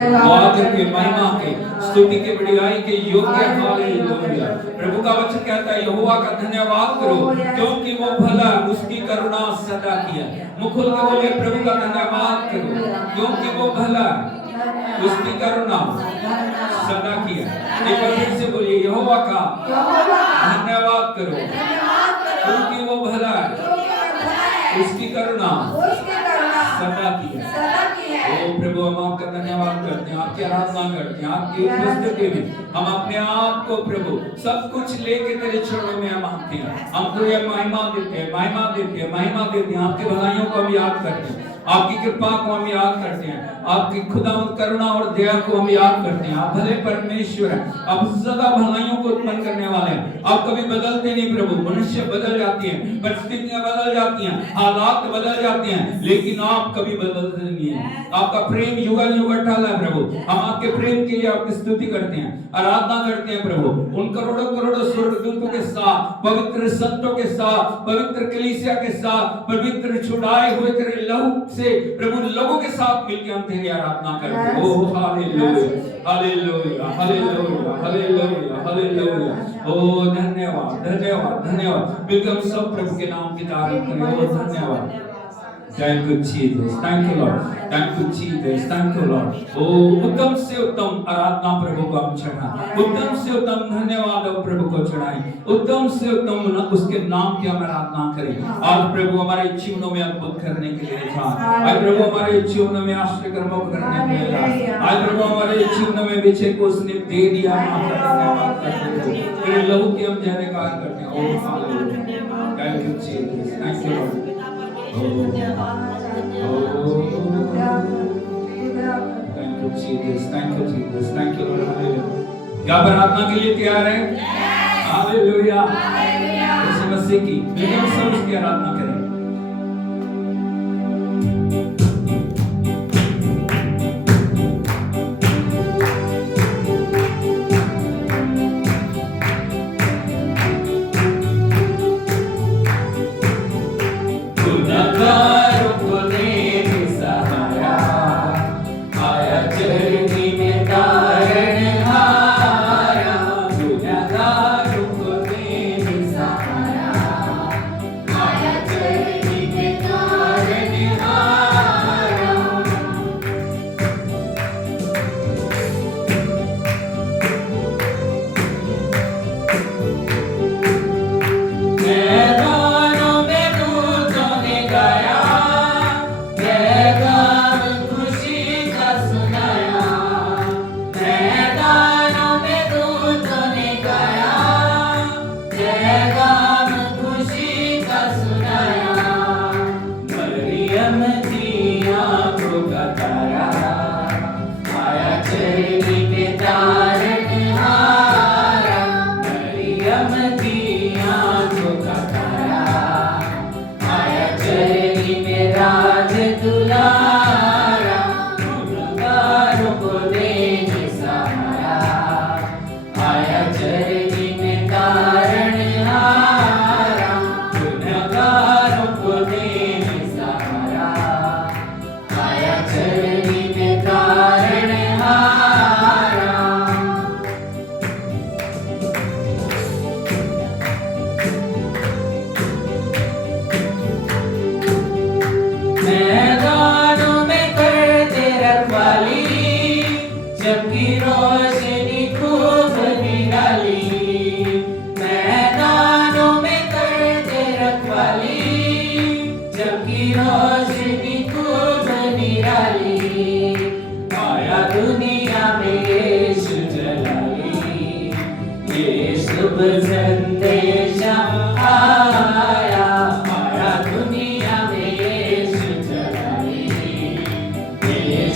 आदर के, महिमा के, स्तुति के, बड़ाई के योग्य। हालेलुया। प्रभु का वचन कहता है यहोवा का धन्यवाद करो क्योंकि वो भला, उसकी करुणा सदा की है। मुख खोल के बोलिए प्रभु का धन्यवाद करो क्योंकि वो भला, उसकी करुणा सदा की है। एक बार फिर से बोलिए यहोवा का धन्यवाद करो क्योंकि वो भला, उसकी करुणा सदा की है। ओ प्रभु, हम आपका धन्यवाद करते हैं, आपकी आराधना करते हैं, आपकी उपस्थिति में हम अपने आप को प्रभु सब कुछ लेके तेरे चरणों में हम आते हैं। हम तुझे महिमा देते हैं, महिमा देते हैं, महिमा देते हैं। आपकी भलाइयों को हम याद करते हैं, आपकी कृपा को हम याद करते हैं, आपकी खुदावंद करुणा और दया को हम याद करते हैं। आप भले परमेश्वर हैं, आप सदा भलाइयों को उत्पन्न करने वाले हैं। आप कभी बदलते नहीं प्रभु। मनुष्य बदल जाती हैं, परिस्थितियां बदल जाती हैं, हालात बदल जाते हैं, लेकिन आप कभी बदलते नहीं हैं। आपका प्रेम युगल युग अटल है प्रभु। हम आपके प्रेम के लिए आपकी स्तुति करते हैं, आराधना करते हैं प्रभु। उन करोड़ों करोड़ों स्वर्गदूतों के साथ, पवित्र संतों के साथ, पवित्र कलीसिया के साथ, पवित्र छुड़ाए हुए तेरे लहू से प्रभु लोगों के साथ मिलकर हम तेरी आराधना करते हैं। Oh hallelujah, hallelujah, hallelujah, hallelujah, hallelujah. ओ धन्यवाद, धन्यवाद, धन्यवाद। मिलकर हम सब प्रभु के नाम की तारीफ करें। ओ धन्यवाद। Thank you Jesus, thank you Lord, thank you Jesus, thank you Lord। ओ उत्तम से उत्तम आराधना प्रभु को हम चढ़ाएं, उत्तम से उत्तम धन्यवाद प्रभु को चढ़ाएं, उत्तम से उत्तम उसके नाम की हम आराधना करें। आज प्रभु हमारे जीवनों में अद्भुत करने के लिए था, आज प्रभु हमारे जीवनों में आश्चर्य कर्मों करने के लिए था, आज प्रभु हमारे जीवनों में विजय को उसने दे दिया। धन्यवाद करते हैं, तेरे लहू की हम जयकार करते हैं। ओ hallelujah, thank you Jesus, thank you Lord. Thank you Jesus, thank you Jesus, thank you Lord, hallelujah। क्या प्रार्थना के लिए तैयार हैं? हालेलुया, यीशु मसीह की हम सब उसकी आराधना करें।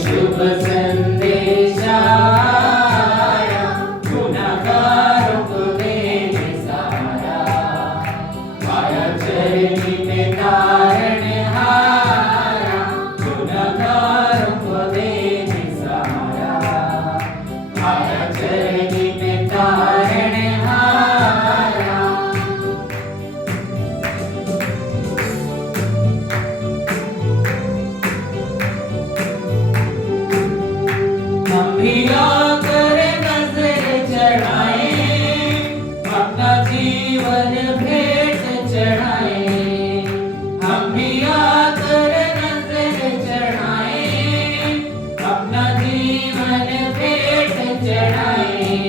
शुभ संदेशा हम भी आकर नजर चढ़ाए, अपना जीवन भेंट चढ़ाए। हम भी आकर नजर चढ़ाए, अपना जीवन भेंट चढ़ाए।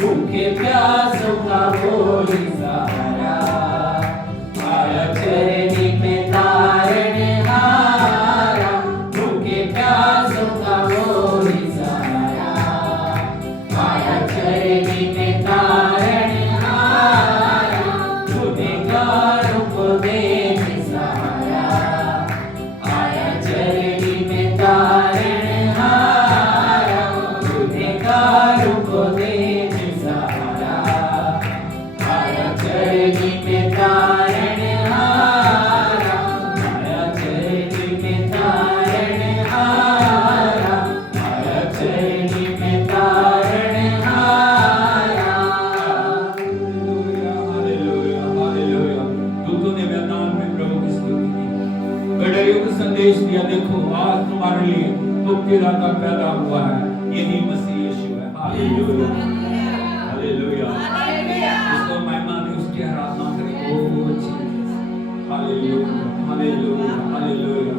भूखे प्यासों का कोई सहारा, आया चरनी में तारण हारा। भूखे प्यासों का कोई सहारा, आया चरनी में तारण हारा। गुनहगारों को देने सहारा, आया चरनी में तारण हारा। गुनहगारों को देने सहारा, आया चरनी में तारण हारा। आया चरनी में तारण हारा, आया चरनी में तारण हारा। Hallelujah, hallelujah, hallelujah. दूतों ने मैदान में प्रभु की स्तुति की, गडरियों को संदेश दिया, देखो आज तुम्हारे लिए मुक्तिदाता पैदा हुआ है, यही मसीह यीशु है। Hallelujah, hallelujah. उसको महिमा दे, उसकी आराधना करें, वो अच्छी है। Hallelujah, hallelujah, hallelujah.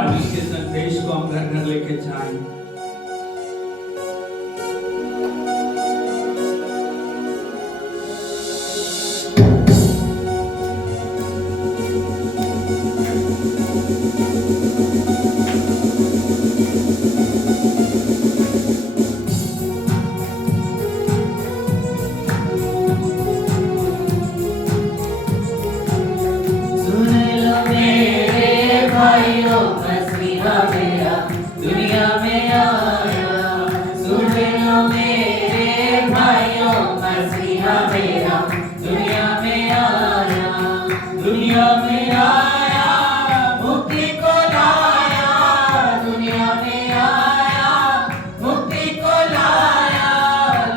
आज इसके संदेश को हम घर घर लेके जाएं। सुन लो मेरे भाइयों, मसीहा मेरा दुनिया में आया। सुन लो मेरे भाइयों, मसीहा मेरा दुनिया में आया। दुनिया में आया, मुक्ति को लाया। दुनिया में आया, मुक्ति को लाया।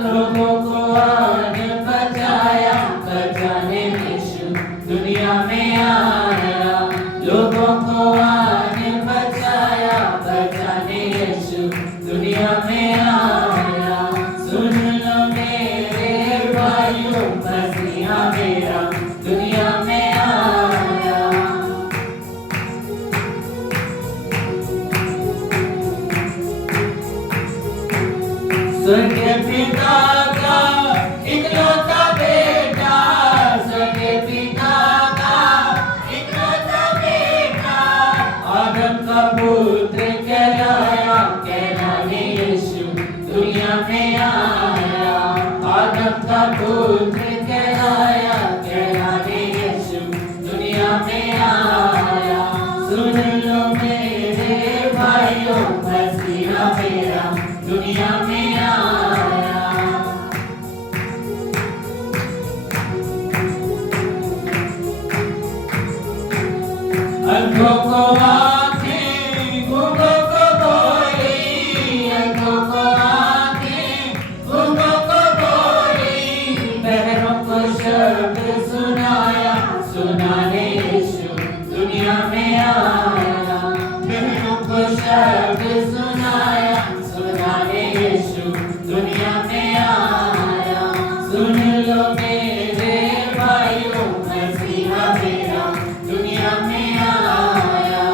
लोगों को आने बचाया, बचाने यीशु दुनिया में आया। लोगों को आने बचाया, बचाने यीशु दुनिया में आया। सुन लो मेरे भाइयों, मसीहा मेरा दुनिया में आया। स्वर्ग पिता का इकलौता बेटा, स्वर्ग पिता का इकलौता बेटा। आदम का पुत्र कहलाया, कहलाने यीशु दुनिया में आया। आदम का पुत्र कहलाया, कहलाने यीशु दुनिया में आया। सुन लो मेरे भाइयों, मसीहा मेरा दुनिया में आया। अंधों को आंखें, गूंगों को बोली। अंधों को आंखें, गूंगों को बोली। बहरों को शब्द सुनाया, सुनाने यीशु दुनिया में आया। बहरों को शब्द सुनाया, सुनाने यीशु दुनिया में आया। सुन लो मेरे भाइयों, मसीहा मेरा दुनिया में आया।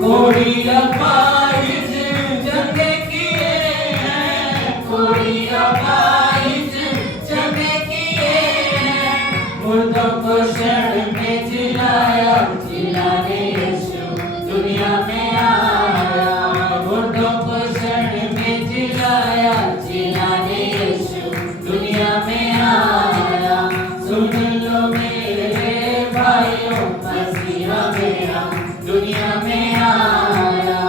कोड़ी अपाहिज जंगे किए हैं, कोड़ी अपाहिज जंगे किए हैं। मुर्दों को क्षण में जिलाया, जिलाने यीशु दुनिया में आया। मुर्दों को क्षण में जिलाया, जिलाने यीशु दुनिया में आया। सुन लो मेरे भाइयों, मसीहा मेरा दुनिया में आया।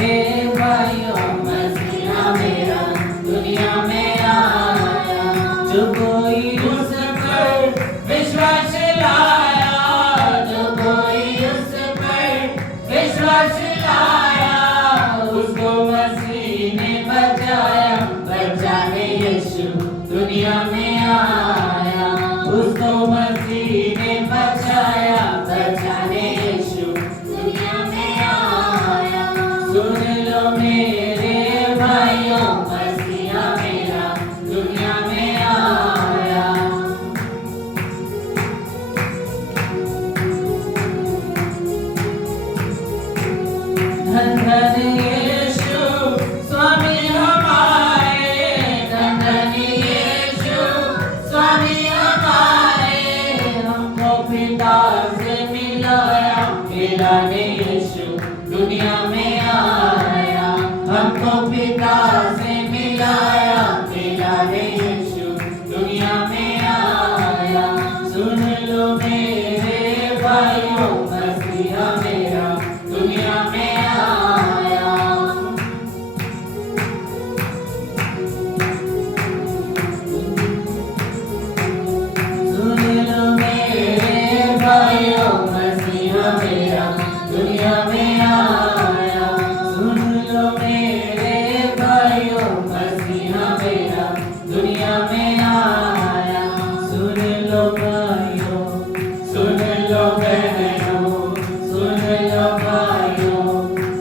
मेरे भाइयों मसीहा मेरा दुनिया में आया, जो कोई उस पर विश्वास लाया, जो कोई उस पर विश्वास लाया, उसको मसीह ने बचाया, बचाने यीशु दुनिया में आया, उसको मसीह ने बचाया, बचाने यीशु दुनिया में आया। सुन लो मेरे भाइयों मसीहा मेरा दुनिया में आया। धन धन यीशु स्वामी हमारे, धन धन यीशु स्वामी हमारे, हमको पिता से मिलाया, मिलाने यीशु दुनिया में आया, हमको पिता से मिलाया, मिलाने यीशु दुनिया में आया। सुन लो मेरे भाइयों मसीहा मेरा दुनिया में आया। सुन लो मेरे भाइयों मसीहा मेरा दुनिया में आया, सुन लो मेरे भाइयों मसीहा मेरा दुनिया में आया। सुन लो भाइयों, सुन लो बहनों, सुन लो भाइयों,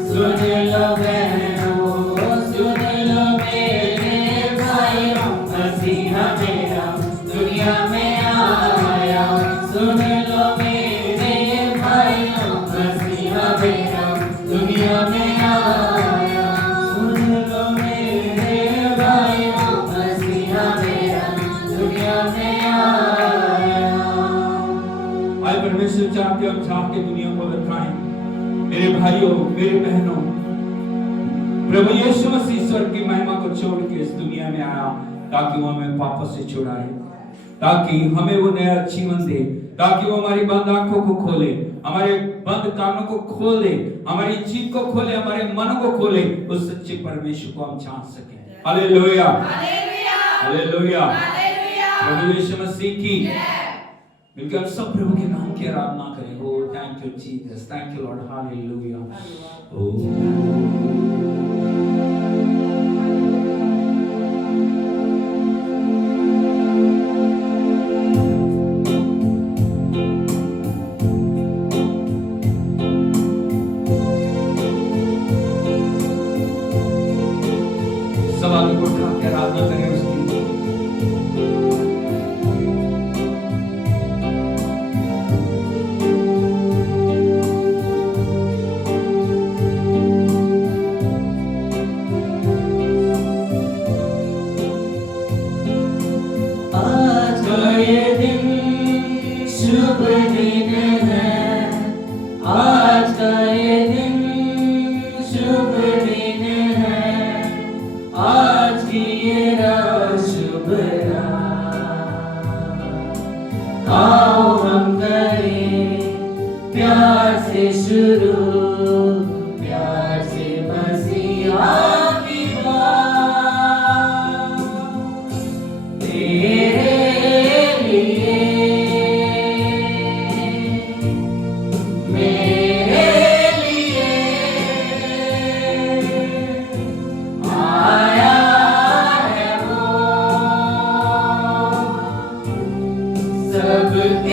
सुन लो बहनों, सुन लो मेरे भाइयों मसीहा मेरा दुनिया में आया, सुन लो मेरे भाइयों मसीहा मेरा दुनिया में आया, सुन लो मेरे भाइयों मसीहा मेरा दुनिया में आया। आए परमेश्वर चाहते हम चाह के दुनिया को बताएं, मेरे भाइयों मेरे बहनों, प्रभु यीशु मसीह ईश्वर की महिमा को छोड़ के इस दुनिया में आया ताकि वो हमें पापों से छुड़ाए, ताकि हमें वो नया जीवन दे, ताकि वो हमारी बंद आंखों को खोले, हमारे बंद कानों को खोले, हमारी जीभ को खोले, हमारे मन को खोले, उस सच्चे परमेश्वर को हम जान सकें। हालेलुया हालेलुया प्रभु यीशु मसीह की मिलकर हम सब प्रभु के नाम की आराधना करें। ओ thank you Jesus, thank you Lord, hallelujah. सवाल को उठा के आराधना करें उसकी। आज का ये दिन शुभ दिन है, आज का ये दिन शुभ दिन है, आज की ये रात शुभ रात। आओ हम करें प्यार से शुरू, प्यार से मसीहा की बात तेरे लिए, मेरे लिए आया है वो, सबके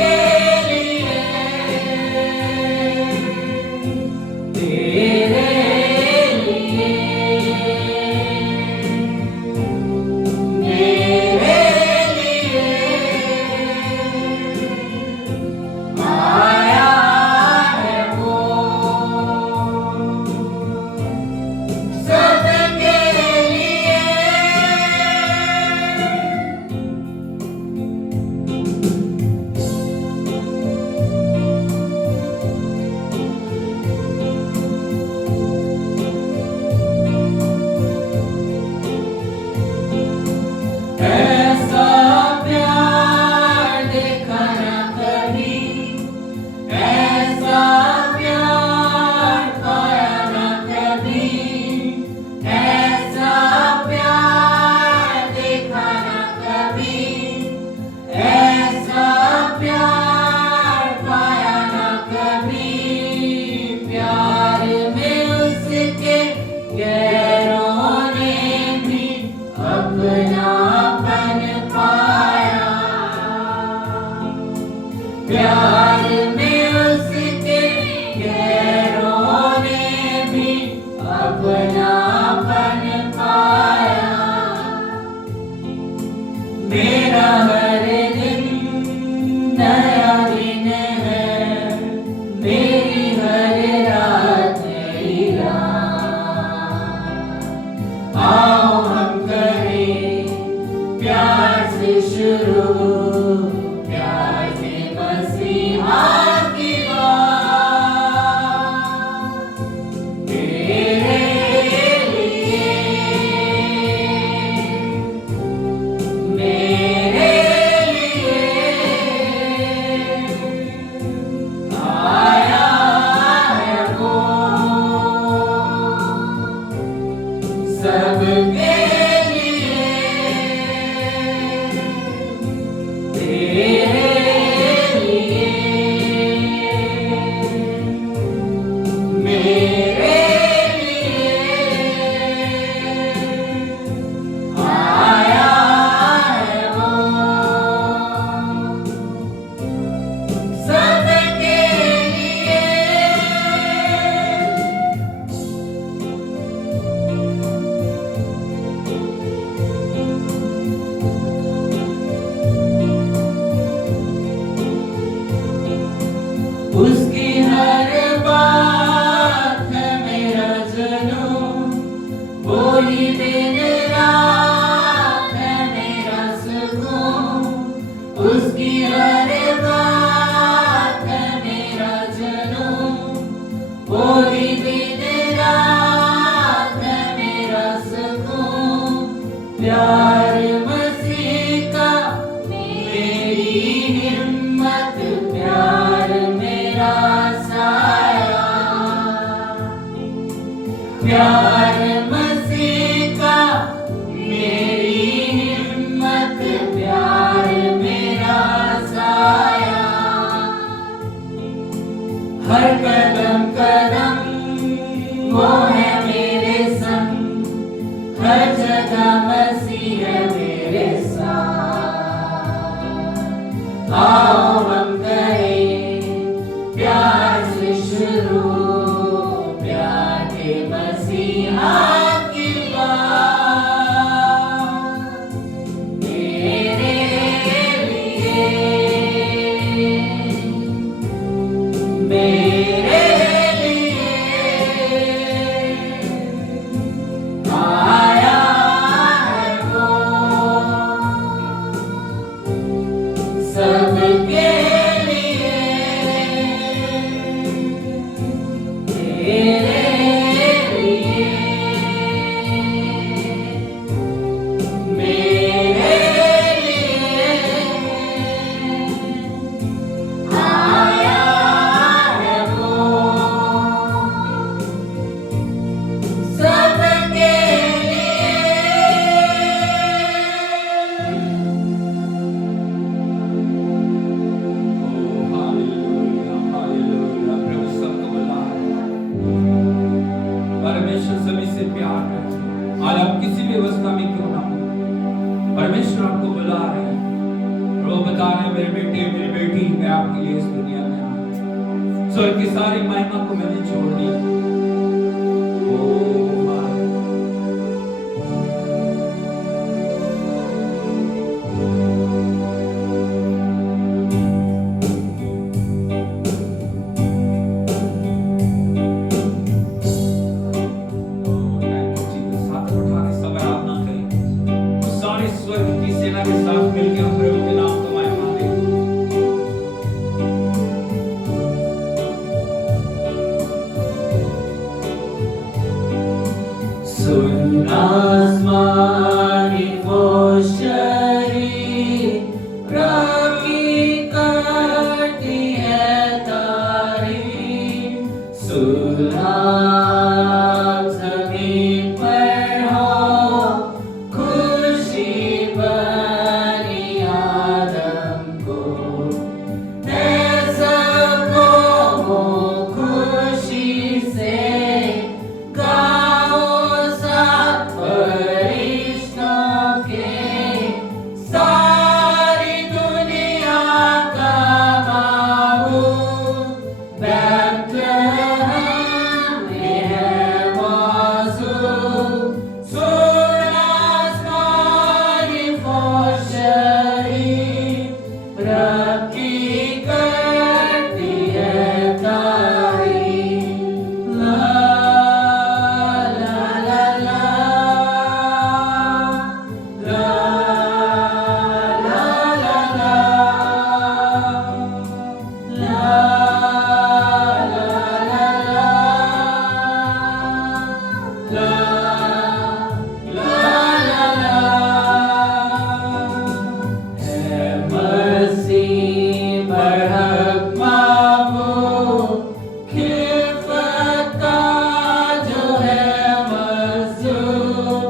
सबके लिए तेरे लिए मेरे लिए आया है वो सबके लिए उसकी हर बात है मेरा जुनून, वो ही दिन रात है मेरा सुकून। उसकी हर बात है मेरा जुनून, वो ही दिन रात है मेरा सुकून। प्यार मसीह का मेरी हिम्मत, प्यार मेरा साया। प्यार मसीह का मेरी हिम्मत, प्यार मेरा साया। हर कदम कदम वो है मेरे संग, हर जगह मसीह है मेरे साथ। आओ हम करें प्यार से शुरू, प्यार के मसीहा की बात मेरे लिए मेरे लिए आया है वो सबके लिए तेरे लिए मेरे लिए आया है वो सबके लिए। Hallelujah hallelujah. प्रभु सबको बुला रहे हैं। परमेश्वर सभी से प्यार करते हैं। आज आप किसी भी अवस्था में क्यों ना हो, परमेश्वर आपको बुला रहे हैं। प्रभु बता रहे हैं, मेरे बेटे मेरी बेटी, मैं आपके लिए इस दुनिया में आया। स्वर्ग की सारी महिमा को मैंने छोड़ दी। ओ साथ उठाने सब आराधना करें। उस सारे स्वर्ग की सेना के साथ मिलकर हम प्रभु के नाम को महिमा दें। सुन आसमानी फौशरी, राखी करती है तारीफ। सुलह ज़मीन पर हो, खुशी बनी आदम को। है सबको हो खुशी से, गाओ साथ फरिश्तों के। सारी दुनिया का माबूद बैतलहम में है मौजूद। सुन आसमानी फौशरी, रब की करती है तारीफ। ला ला ला ला ला ला ला ला ला ला ला ला है मसीह बरहक मामूद, खिलफत का जो है मज़दूर।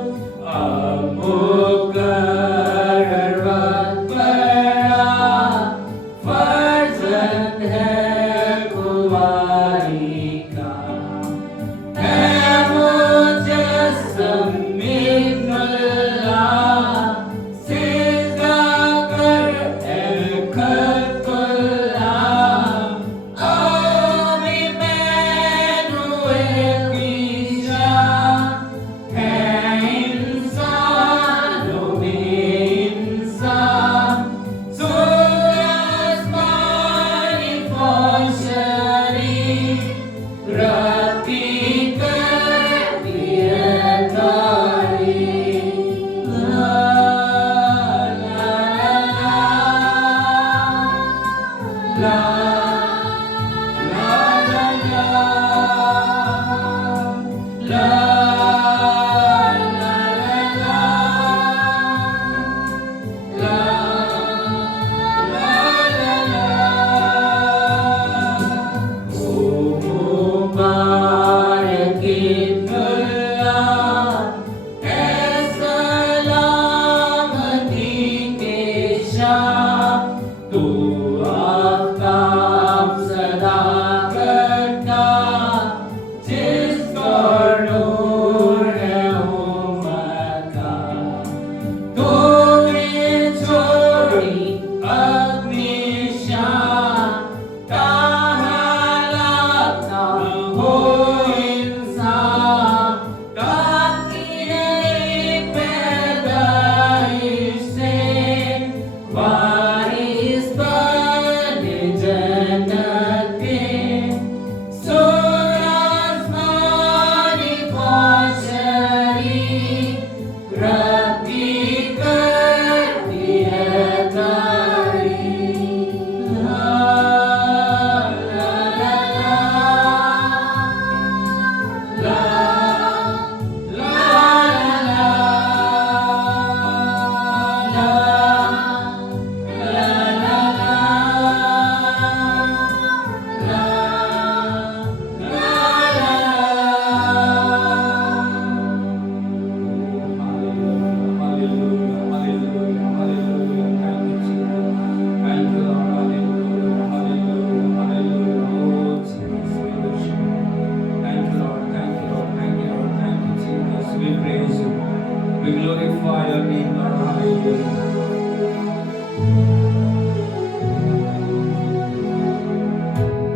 We glorify your name, Lord. Hallelujah.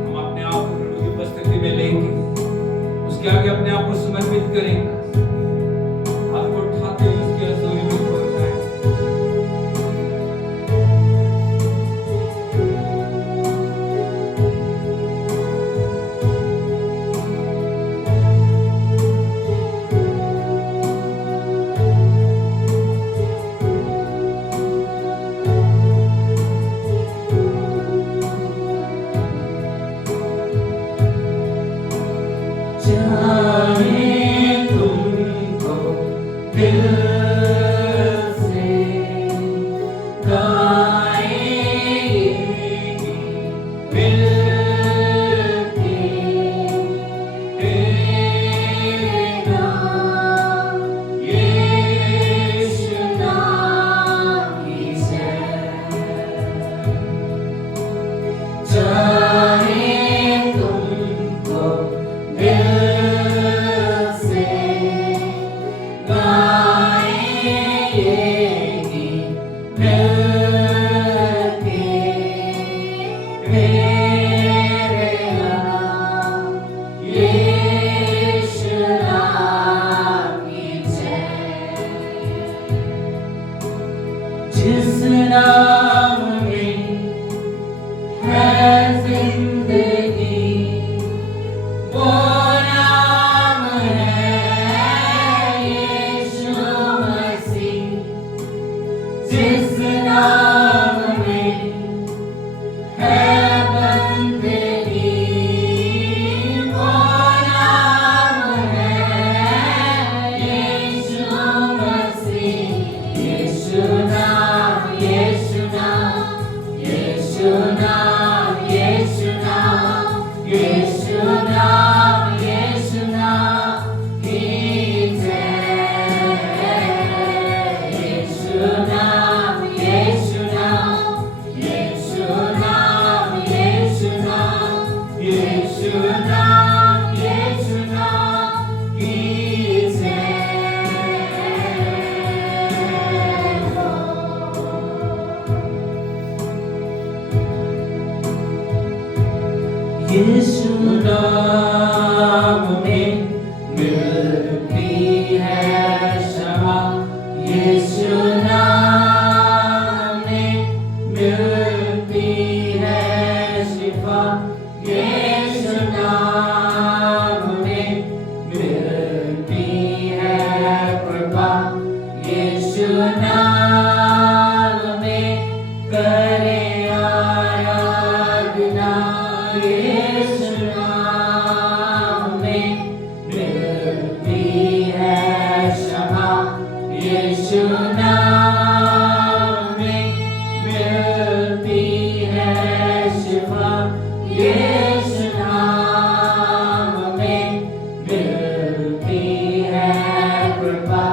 हम अपने आप को प्रभु की उपस्थिति में लेके उसके आगे अपने आप को समर्पित करें। आपको उठाते हुए उसके हजूरी में खड़े हैं। चाहे तुमको दिल से गाएंगे मिलके तेरे नाम यीशु नाम की जय। चाहे तुमको दिल से गाएंगे मिलके तेरे नाम यीशु नाम की जय। जिस नाम में है जिंदगी वो नाम है यीशु मसीह। जिस नाम में है बंदगी वो नाम है यीशु मसीह। यीशु नाम यीशु नाम यीशु नाम यीशु नाम यीशु नाम यीशु नाम की जय। यीशु नाम यीशु नाम यीशु नाम यीशु नाम यीशु नाम यीशु नाम की जय। यीशु नाम में मिलती है क्षमा। यीशु नाम में मिलती है शिफा। यीशु नाम में मिलती है कृपा। यीशु नाम में करें आराधना। यीशु नाम में मिलती है क्षमा। यीशु नाम में मिलती है शिफा। यीशु नाम में मिलती है कृपा।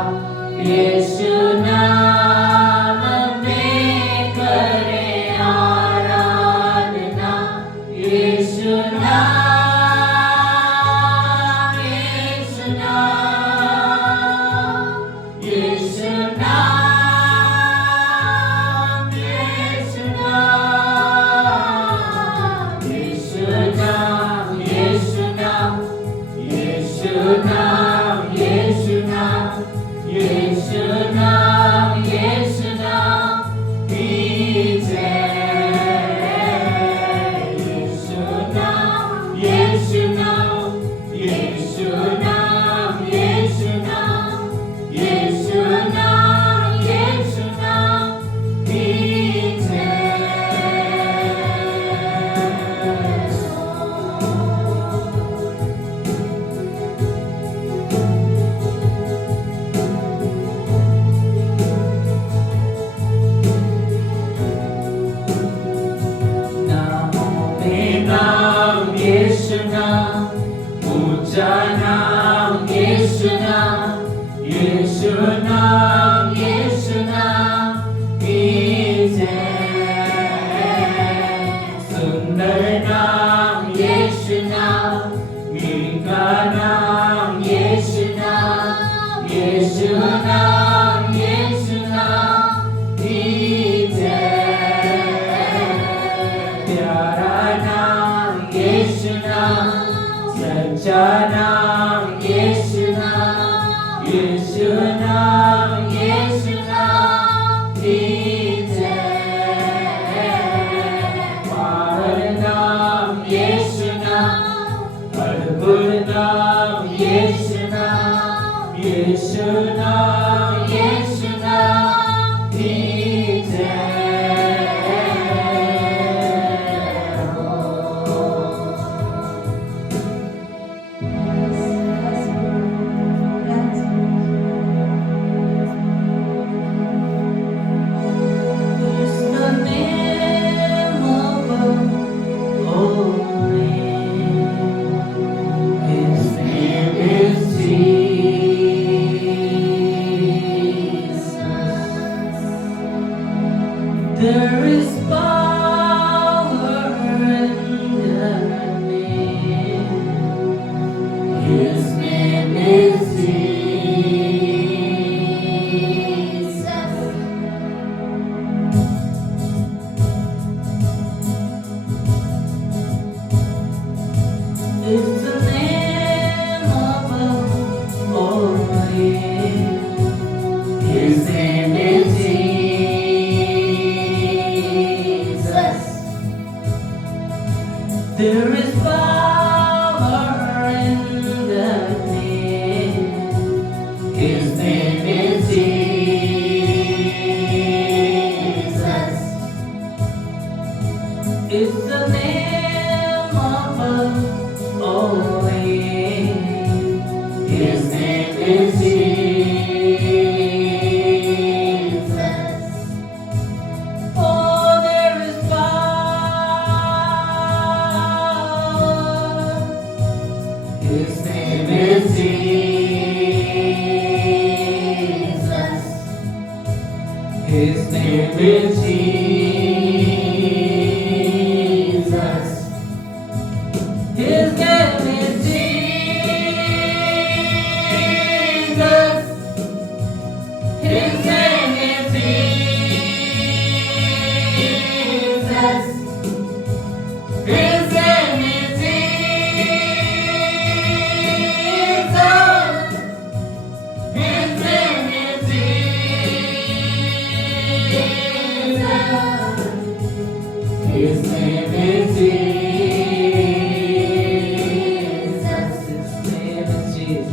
यीशु नाम में करें आराधना। यीशु नाम यीशु नाम यीशु नाम यीशु नाम यीशु नाम यीशु नाम यीशु नाम यीशु नाम यीशु नाम यीशु नाम की जय। यीशु नाम यीशु नाम यीशु नाम यीशु नाम यीशु नाम यीशु नाम की जय। नामों में नाम यीशु नाम ऊंचा नाम यीशु नाम यीशु नाम यीशु नाम की जय। सुंदर नाम यीशु नाम मीठा नाम यीशु नाम यीशु नाम यीशु नाम की जय। पावन नाम यीशु नाम, अद्भुत नाम यीशु नाम की जय। There is power in the name. His name is Jesus. It's the name above all names. His name is Jesus. There is power in the name. His name is Jesus. It's the name above all names. His name is Jesus. Oh, there is power. His name is Jesus. His name is Jesus. His name is Jesus. His name is Jesus. His name is Jesus. His name is Jesus. His name is Jesus. His name is Jesus. His name is Jesus.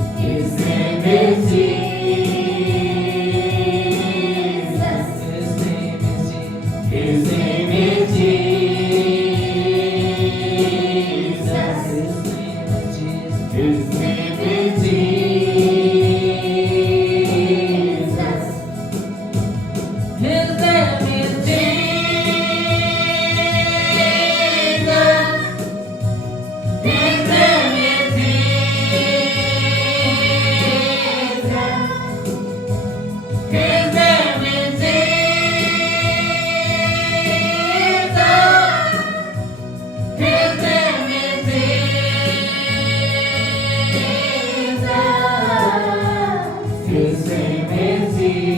His name is Jesus. His name is Jesus. His name is Jesus. His name is Jesus. His name is Jesus. His name is Jesus. His name is Jesus.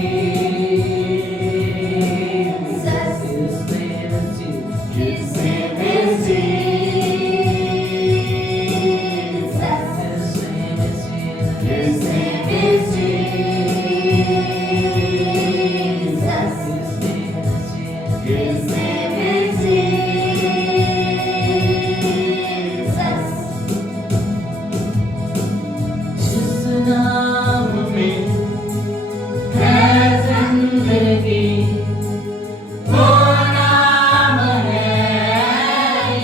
His name is Jesus. His name is Jesus. जिस नाम में है जिंदगी, वो नाम है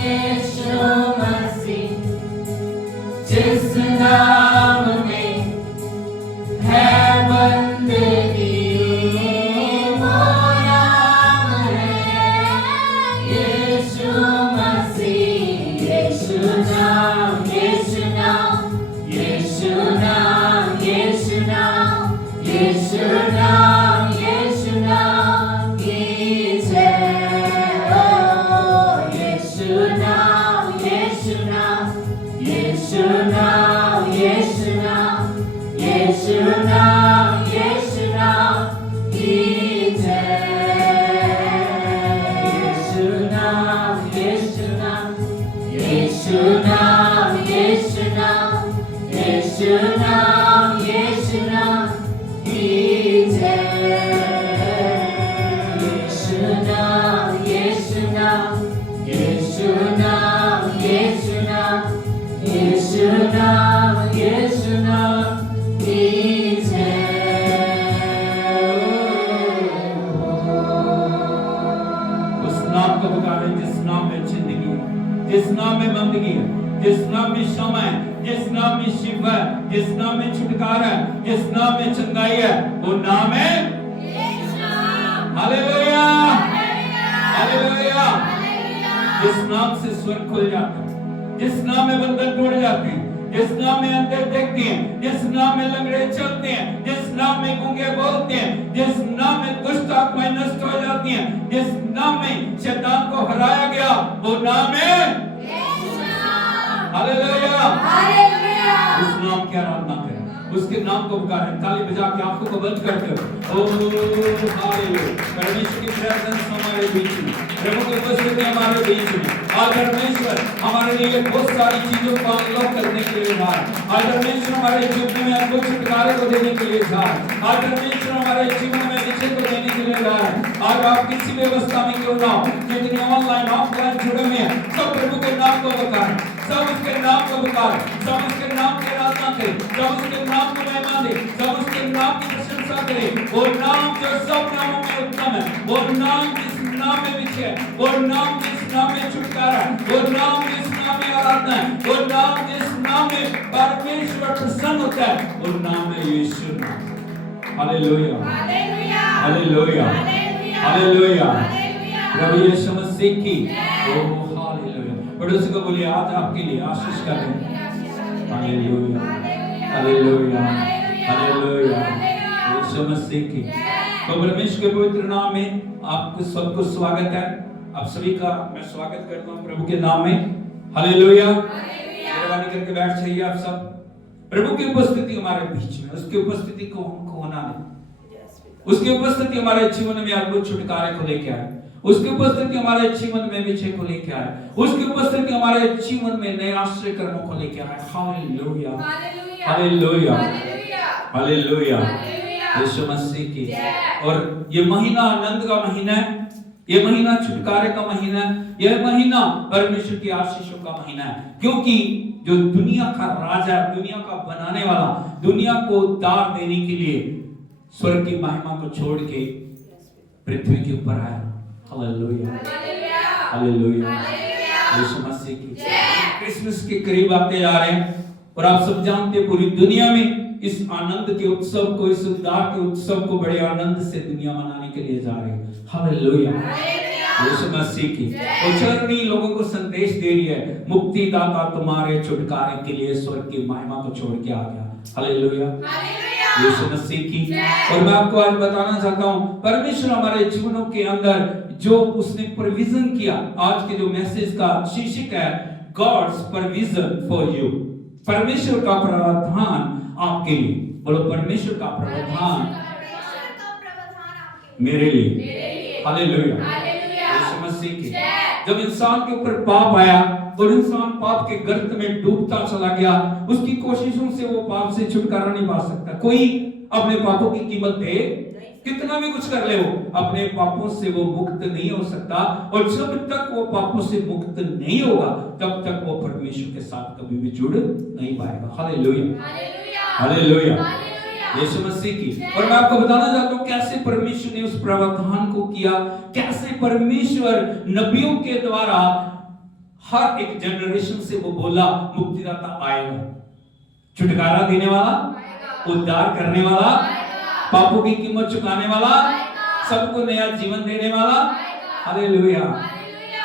यीशु मसीह। जिस नाम में है बंदगी, वो नाम है यीशु मसीह। यीशु नाम, यीशु नाम, यीशु नाम, यीशु नाम, यीशु नाम, यीशु नाम की जय। यीशु नाम, यीशु नाम, यीशु नाम, यीशु नाम, यीशु नाम, यीशु नाम की जय। यीशु नाम, यीशु नाम, यीशु नाम, यीशु नाम, यीशु नाम, यीशु नाम जिस नाम में बंदगी है, जिस नाम में क्षमा है, जिस नाम में शिव है, जिस नाम में छुटकारा है, जिस नाम में चंगाई है, वो नाम है हालेलुया, हालेलुया। जिस नाम से स्वर्ग खुल जाता है, जिस नाम में बंधन टूट जाते हैं, जिस नाम में अंधे देखते हैं, जिस नाम में लंगड़े चलते हैं, जिस नाम में गूंगे बोलते हैं, जिस नाम में दुष्ट आत्माएं नष्ट हो जाती हैं, जिस नाम में शैतान को हराया गया, वो नाम है हालेलुया, हालेलुया। उस नाम की आराधना करें, उसके नाम को पुकारें, ताली बजा के आंखों को बंद करके ओ हालेलुया। परमेश्वर की प्रेजेंस हमारे बीच में, प्रभु की उपस्थिति हमारे बीच में। आज परमेश्वर हमारे लिए बहुत सारी चीजों को अनलॉक करने के लिए है। आज परमेश्वर हमारे जीवन में अद्भुत छुटकारे को देने के लिए है। आज परमेश्वर हमारे जीवन में विजय को देने के लिए है। आज आप किसी भी अवस्था में क्यों ना हो, जितने ऑनलाइन ऑफलाइन जुड़े हुए हैं, सब प्रभु के नाम को पुकारें, सब उसके नाम को पुकारें, सब उसके नाम की आराधना करें, सब उसके नाम को महिमा दें, सब उसके नाम की प्रशंसा करें। वो नाम जो सब नामों में उत्तम है, वो नाम जिस नाम में विजय है, वो नाम जिस नाम में छुटकारा है, वो नाम जिस नाम में आराधना है, वो नाम जिस नाम में परमेश्वर प्रसन्न होता है, वो नाम है यीशु नाम। Hallelujah, hallelujah, hallelujah, hallelujah. प्रभु यीशु मसीह की ओ हालेलुया। पड़ोसी को बोलिए आज आपके लिए आशीष का दिन। Hallelujah, hallelujah, hallelujah. यीशु मसीह की तो परमेश्वर के पवित्र नाम में आपको सबको स्वागत है। आप सभी का मैं स्वागत करता हूं प्रभु के नाम में। हालेलुया, मेहरबानी करके बैठ जाइए आप सब। प्रभु की उपस्थिति हमारे बीच में, उसकी उपस्थिति को हमको होना नहीं, उसकी उपस्थिति हमारे जीवन में अद्भुत छुटकारे को लेके आए, उसकी उपस्थिति हमारे जीवन में विजय को लेके आए, उसकी उपस्थिति हमारे जीवन में नए आश्रय कर्मों को लेके आए। Hallelujah, hallelujah, hallelujah. यीशु मसीह की। और ये महीना आनंद का महीना है, ये महीना छुटकारे का महीना है, यह महीना परमेश्वर की आशीषों का महीना है। क्योंकि जो दुनिया का राजा, दुनिया का बनाने वाला, दुनिया को उद्धार देने के लिए स्वर्ग की महिमा को छोड़ के पृथ्वी के ऊपर आया। Hallelujah, hallelujah. यीशु मसीह की। क्रिसमस के करीब आते जा रहे हैं और आप सब जानते हैं पूरी दुनिया में इस आनंद के उत्सव को, इस उद्धार के उत्सव को बड़े आनंद से दुनिया मनाने के लिए जा रही है। हालेलुया, यीशु मसीह की। और चरनी लोगों को संदेश दे रही है, मुक्तिदाता तुम्हारे छुटकारे के लिए स्वर्ग की महिमा को छोड़ के आ गया। हालेलुया, यीशु मसीह की। और मैं आपको आज बताना चाहता हूं, परमेश्वर हमारे जीवनों के अंदर जो उसने प्रोविजन किया, आज के जो मैसेज का शीर्षक है गॉड्स प्रोविजन फॉर यू। परमेश्वर का प्रावधान आपके लिए। बोलो परमेश्वर का प्रावधान मेरे लिए। हालेलुया, यीशु मसीह की। जब इंसान के ऊपर पाप आया और इंसान पाप के गर्त में डूबता चला गया, उसकी कोशिशों से वो पाप से छुटकारा नहीं पा सकता। कोई अपने पापों की कीमत दे, कितना भी कुछ कर ले, वो अपने पापों से वो मुक्त नहीं हो सकता। और जब तक वो पापों से मुक्त नहीं होगा, तब तक वो परमेश्वर के साथ कभी भी जुड़ नहीं पाएगा। हालेलुया, हालेलुया, यीशु मसीह की। और मैं आपको बताना चाहता हूं कैसे परमेश्वर ने उस प्रावधान को किया, कैसे परमेश्वर नबियों के द्वारा हर एक जनरेशन से वो बोला मुक्तिदाता आएगा, छुटकारा देने वाला, उद्धार करने वाला, पापों की कीमत चुकाने वाला, सबको नया जीवन देने वाला। हालेलुया,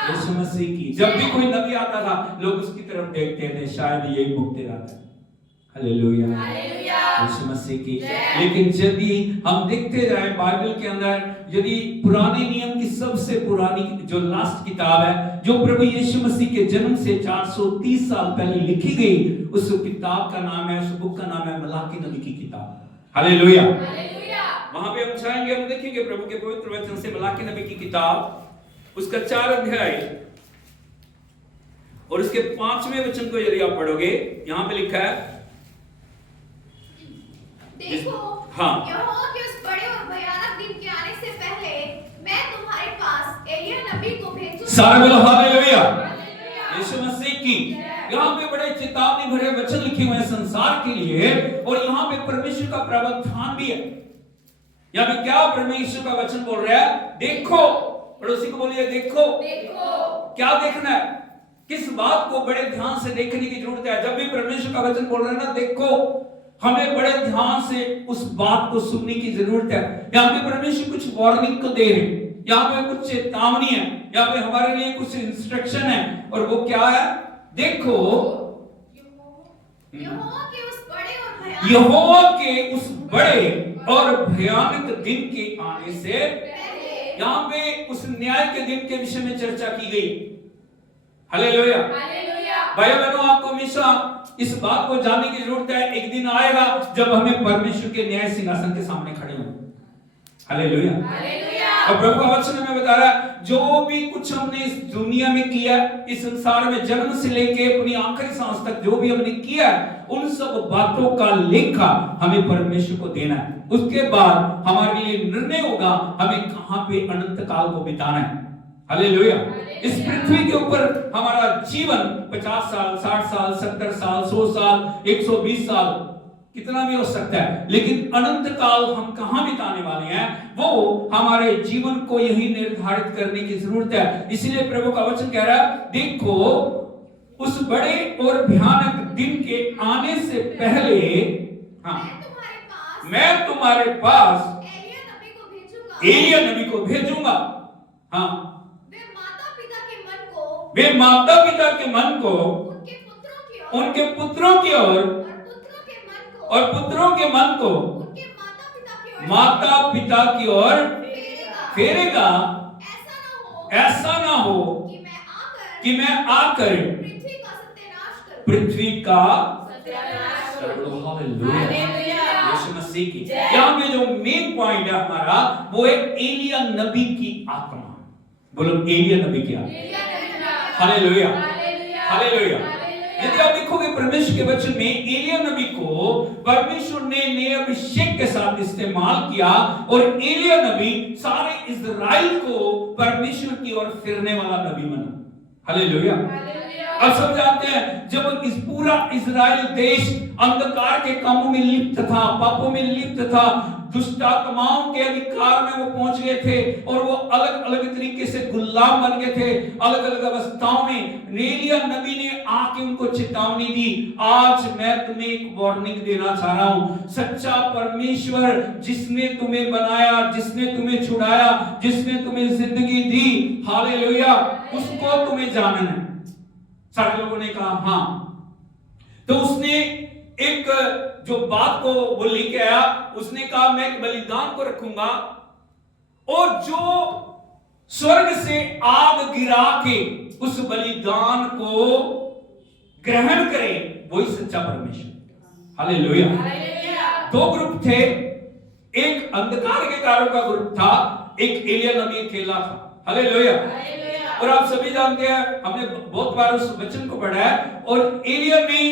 यीशु मसीह की। जब भी कोई नबी आता था, लोग उसकी तरफ देखते थे, शायद यही मुक्तिदाता है। हालेलुया, यीशु मसीह की। लेकिन यदि हम देखते जाए बाइबल के अंदर, यदि पुराने नियम की सबसे पुरानी जो लास्ट किताब है, जो प्रभु यीशु मसीह के जन्म से 430 साल पहले लिखी गई, उस किताब का नाम है, उस बुक का नाम है मलाकी नबी की किताब। हालेलुया, वहां पे हम जाएंगे, हम देखेंगे प्रभु के पवित्र वचन से मलाकी नबी की किताब, उसका 4 अध्याय और उसके 5वें वचन को यदि आप पढ़ोगे, यहां पे लिखा है, देखो, हाँ, यहोवा के उस बड़े और भयानक दिन के आने से पहले मैं तुम्हारे पास एलिय्याह नबी को भेजूंगा। सारे बोलो हालेलुया, यीशु मसीह की। यहाँ पे बड़े चेतावनी भरे वचन लिखे हुए हैं संसार के लिए, और यहाँ पे परमेश्वर का प्रावधान भी है। यहाँ पे क्या परमेश्वर का वचन बोल रहा है? देखो, पड़ोसी को बोलिए देखो। देखो, क्या देखना है? किस बात को बड़े ध्यान से देखने की जरूरत है? जब भी परमेश्वर का वचन बोल रहे हैं ना, देखो हमें बड़े ध्यान से उस बात को सुनने की जरूरत है। यहाँ पे परमेश्वर कुछ वार्निंग को दे रहे, यहाँ पे कुछ चेतावनी है, यहाँ पे हमारे लिए कुछ इंस्ट्रक्शन है, और वो क्या है? देखो यहोवा के उस बड़े और भयानक दिन के आने से पहले यहाँ पे उस न्याय के दिन के विषय में चर्चा की गई। हालेलुया। भाई बहनों, आपको हमेशा इस बात को जानने की जरूरत है, एक दिन आएगा जब हमें परमेश्वर के न्याय सिंहासन के सामने खड़े हों। हालेलुया। और प्रभु का वचन हमें बता रहा है, जो भी कुछ हमने इस दुनिया में किया, इस संसार में जन्म से लेके अपनी आखिरी सांस तक जो भी हमने किया, उन सब बातों का लेखा हमें परमेश्वर को देना है। उसके बाद हमारे लिए निर्णय होगा हमें कहां पे अनंत काल को बिताना है। हालेलुया। इस पृथ्वी के ऊपर हमारा जीवन 50 साल, 60 साल, 70 साल, 100 साल, 120 साल, कितना भी हो सकता है, लेकिन अनंत काल हम कहां बिताने वाले हैं, वो हमारे जीवन को यही निर्धारित करने की जरूरत है। इसलिए प्रभु का वचन कह रहा है, देखो उस बड़े और भयानक दिन के आने से पहले मैं तुम्हारे पास एलिया नबी को भेजूंगा। हाँ, वे माता पिता के मन को उनके पुत्रों की ओर और पुत्रों के मन को माता पिता की ओर फेरेगा। ऐसा ना हो कि मैं आकर पृथ्वी का यीशु मसीह की। यहाँ में जो मेन पॉइंट है हमारा, वो है एलिया नबी की आत्मा। बोलो एलिया नबी की आत्मा। Hallelujah, hallelujah. यदि आप देखोगे परमेश्वर के वचन में, एलिया नबी को परमेश्वर ने नए अभिषेक के साथ इस्तेमाल किया, और एलिया नबी सारे इज़राइल को परमेश्वर की ओर फिरने वाला नबी बना। हालेलुया। अब सब जानते हैं, जब इस पूरा इज़राइल देश अंधकार के कामों में लिप्त था, पापों में लिप्त था, दुष्ट आत्माओं के अधिकार में वो पहुंच गए थे, और वो अलग अलग तरीके से गुलाम बन गए थे, अलग अलग अवस्थाओं में। एलिया नबी ने आके उनको चेतावनी दी, आज मैं तुम्हें एक वार्निंग देना चाह रहा हूं। सच्चा परमेश्वर जिसने तुम्हें बनाया, जिसने तुम्हें छुड़ाया, जिसने तुम्हें जिंदगी दी, हालेलुया, उसको तुम्हें जानना है। सारे लोगों ने कहा हाँ। तो उसने एक जो बात को वो लेके आया, उसने कहा मैं एक बलिदान को रखूंगा, और जो स्वर्ग से आग गिरा के उस बलिदान को ग्रहण करे, वही सच्चा परमेश्वर। हालेलुया। दो ग्रुप थे, एक अंधकार के कारों का ग्रुप था, एक एलिया नबी अकेला था। हालेलुया। और आप सभी जानते हैं, हमने बहुत बार उस वचन को पढ़ा है, और एलिया ने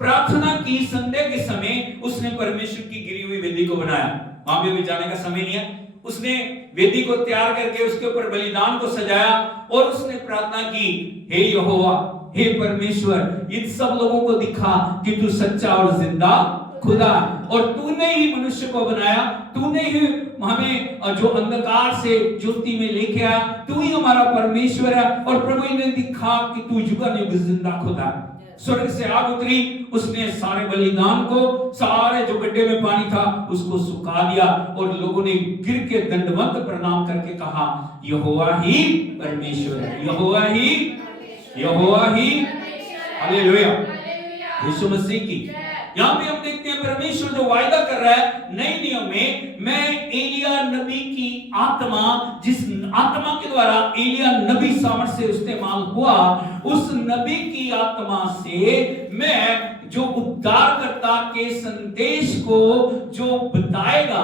प्रार्थना की संध्या के समय, उसने परमेश्वर की गिरी हुई वेदी को बनाया। वहां पे भी जाने का समय नहीं है। उसने वेदी को तैयार करके उसके ऊपर बलिदान को सजाया, और उसने प्रार्थना की, हे यहोवा, हे परमेश्वर, इन सब लोगों को दिखा कि तू सच्चा और जिंदा खुदा, और तूने ही मनुष्य को बनाया, तूने ही हमें जो अंधकार से ज्योति में लेके आया, तू ही हमारा परमेश्वर है। और प्रभु ने दिखा कि तू युगानुयुग जिंदा खुदा। स्वर्ग से आग उतरी, उसने सारे बलिदान को, सारे जो गड्ढे में पानी था उसको सुखा दिया, और लोगों ने गिर के दंडवत प्रणाम करके कहा, यहोवा ही परमेश्वर है, यहोवा ही, यहोवा ही। हालेलुया, यीशु मसीह की। यहाँ पे हम देखते हैं परमेश्वर जो वायदा कर रहा है नए नियम में, मैं एलिया नबी की आत्मा, जिस आत्मा के द्वारा एलिया नबी सामर्थ से इस्तेमाल हुआ, उस नबी की आत्मा से मैं जो उद्धारकर्ता के संदेश को जो बताएगा,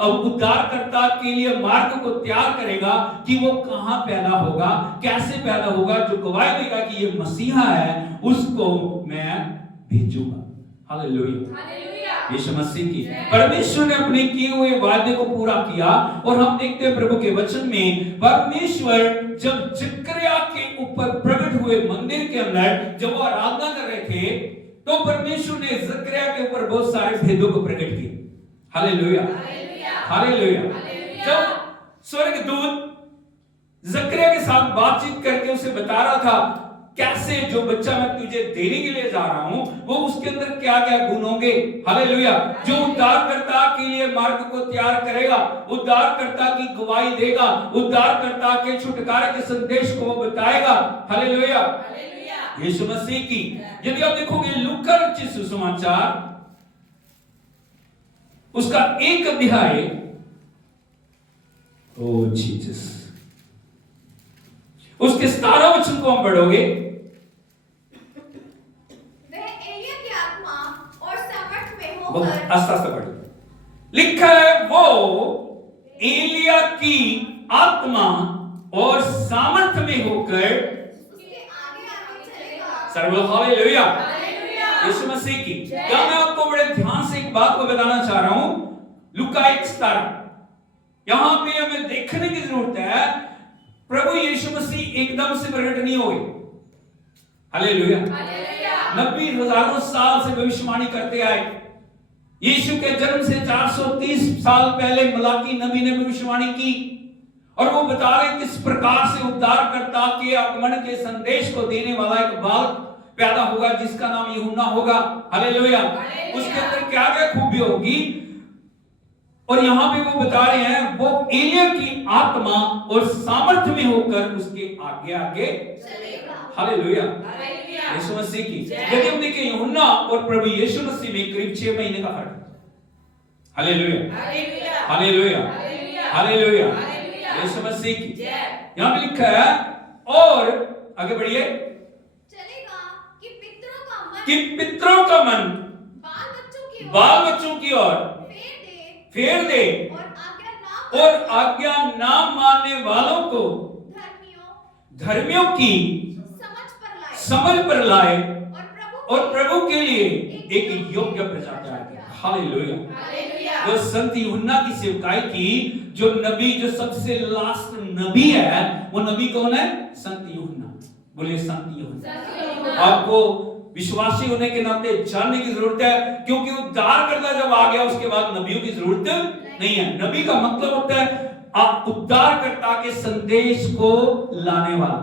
और उद्धारकर्ता के लिए मार्ग को तैयार करेगा कि वो कहां पैदा होगा, कैसे पैदा होगा, जो गवाही देगा कि ये मसीहा है, उसको मैं भेजूंगा। हालेलुया, यीशु मसीह की। परमेश्वर ने अपने किए हुए वादे को पूरा किया, और हम देखते हैं प्रभु के वचन में, परमेश्वर जब जकरिया के ऊपर प्रकट हुए मंदिर के अंदर, जब वो आराधना कर रहे थे, तो परमेश्वर ने जकरिया के ऊपर बहुत सारे भेदों को प्रकट किए। Hallelujah, hallelujah. जब स्वर्गदूत जकरिया के साथ बातचीत करके उसे बता रहा था कैसे जो बच्चा मैं तुझे देने के लिए जा रहा हूं वो उसके अंदर क्या क्या गुण होंगे। हालेलुया। जो उद्धारकर्ता के लिए मार्ग को तैयार करेगा, उद्धारकर्ता की गवाही देगा, उद्धारकर्ता के छुटकारे के संदेश को वो बताएगा। हालेलुया। यीशु मसीह की यदि आप देखोगे लूका रचित सुसमाचार उसका 1 अध्याय, ओ जीसस, उसके 17 वचन को हम पढ़ोगे। वह एलिया की आत्मा और सामर्थ में बहुत होकर आस्ते आस्ते पढ़ो। लिखा है वो एलिया की आत्मा और सामर्थ में होकर उसके आगे आगे चलेगा। सर्व हालेलुया। यीशु मसीह की। क्या मैं आपको बड़े ध्यान से एक बात को बताना चाह रहा हूं। लूका 1:17 यहां पे हमें देखने की जरूरत है, प्रभु यीशु मसीह एकदम से प्रकट नहीं हुए। हालेलुया। नबी हजारों साल से भविष्यवाणी करते आए। यीशु के जन्म से 430 साल पहले मलाकी नबी ने भविष्यवाणी की और वो बता रहे किस प्रकार से उद्धारकर्ता के आगमन के संदेश को देने वाला एक बालक पैदा होगा जिसका नाम यूहन्ना होगा। हालेलुया। उसके अंदर क्या क्या खूबी होगी और यहां पे वो बता रहे हैं वो एलिया की आत्मा और सामर्थ्य में होकर उसके आगे आगे चलेगा। हालेलुया। यीशु मसीह की। यदि हम देखें यूहन्ना और प्रभु यीशु मसीह में करीब 6 महीने का फर्क है। हालेलुया। हालेलुया। हालेलुया। यीशु मसीह की। यहां पे लिखा है और आगे बढ़िए चलेगा कि कि पितरों का मन बाल बच्चों की ओर फेर दे और आज्ञा ना मानने वालों को धर्मियों की समझ पर लाए और प्रभु के लिए एक योग्य प्रजा तैयार करे। हालेलुया। जो संत यूहन्ना की सेवकाई की, जो नबी, जो सबसे लास्ट नबी है, वो नबी कौन है? संत यूहन्ना। बोलिए संत यूहन्ना। आपको विश्वासी होने के नाते जानने की जरूरत है, क्योंकि उद्धारकर्ता जब आ गया उसके बाद नबियों की जरूरत नहीं है। नबी का मतलब होता है आप उद्धारकर्ता के संदेश को लाने वाला।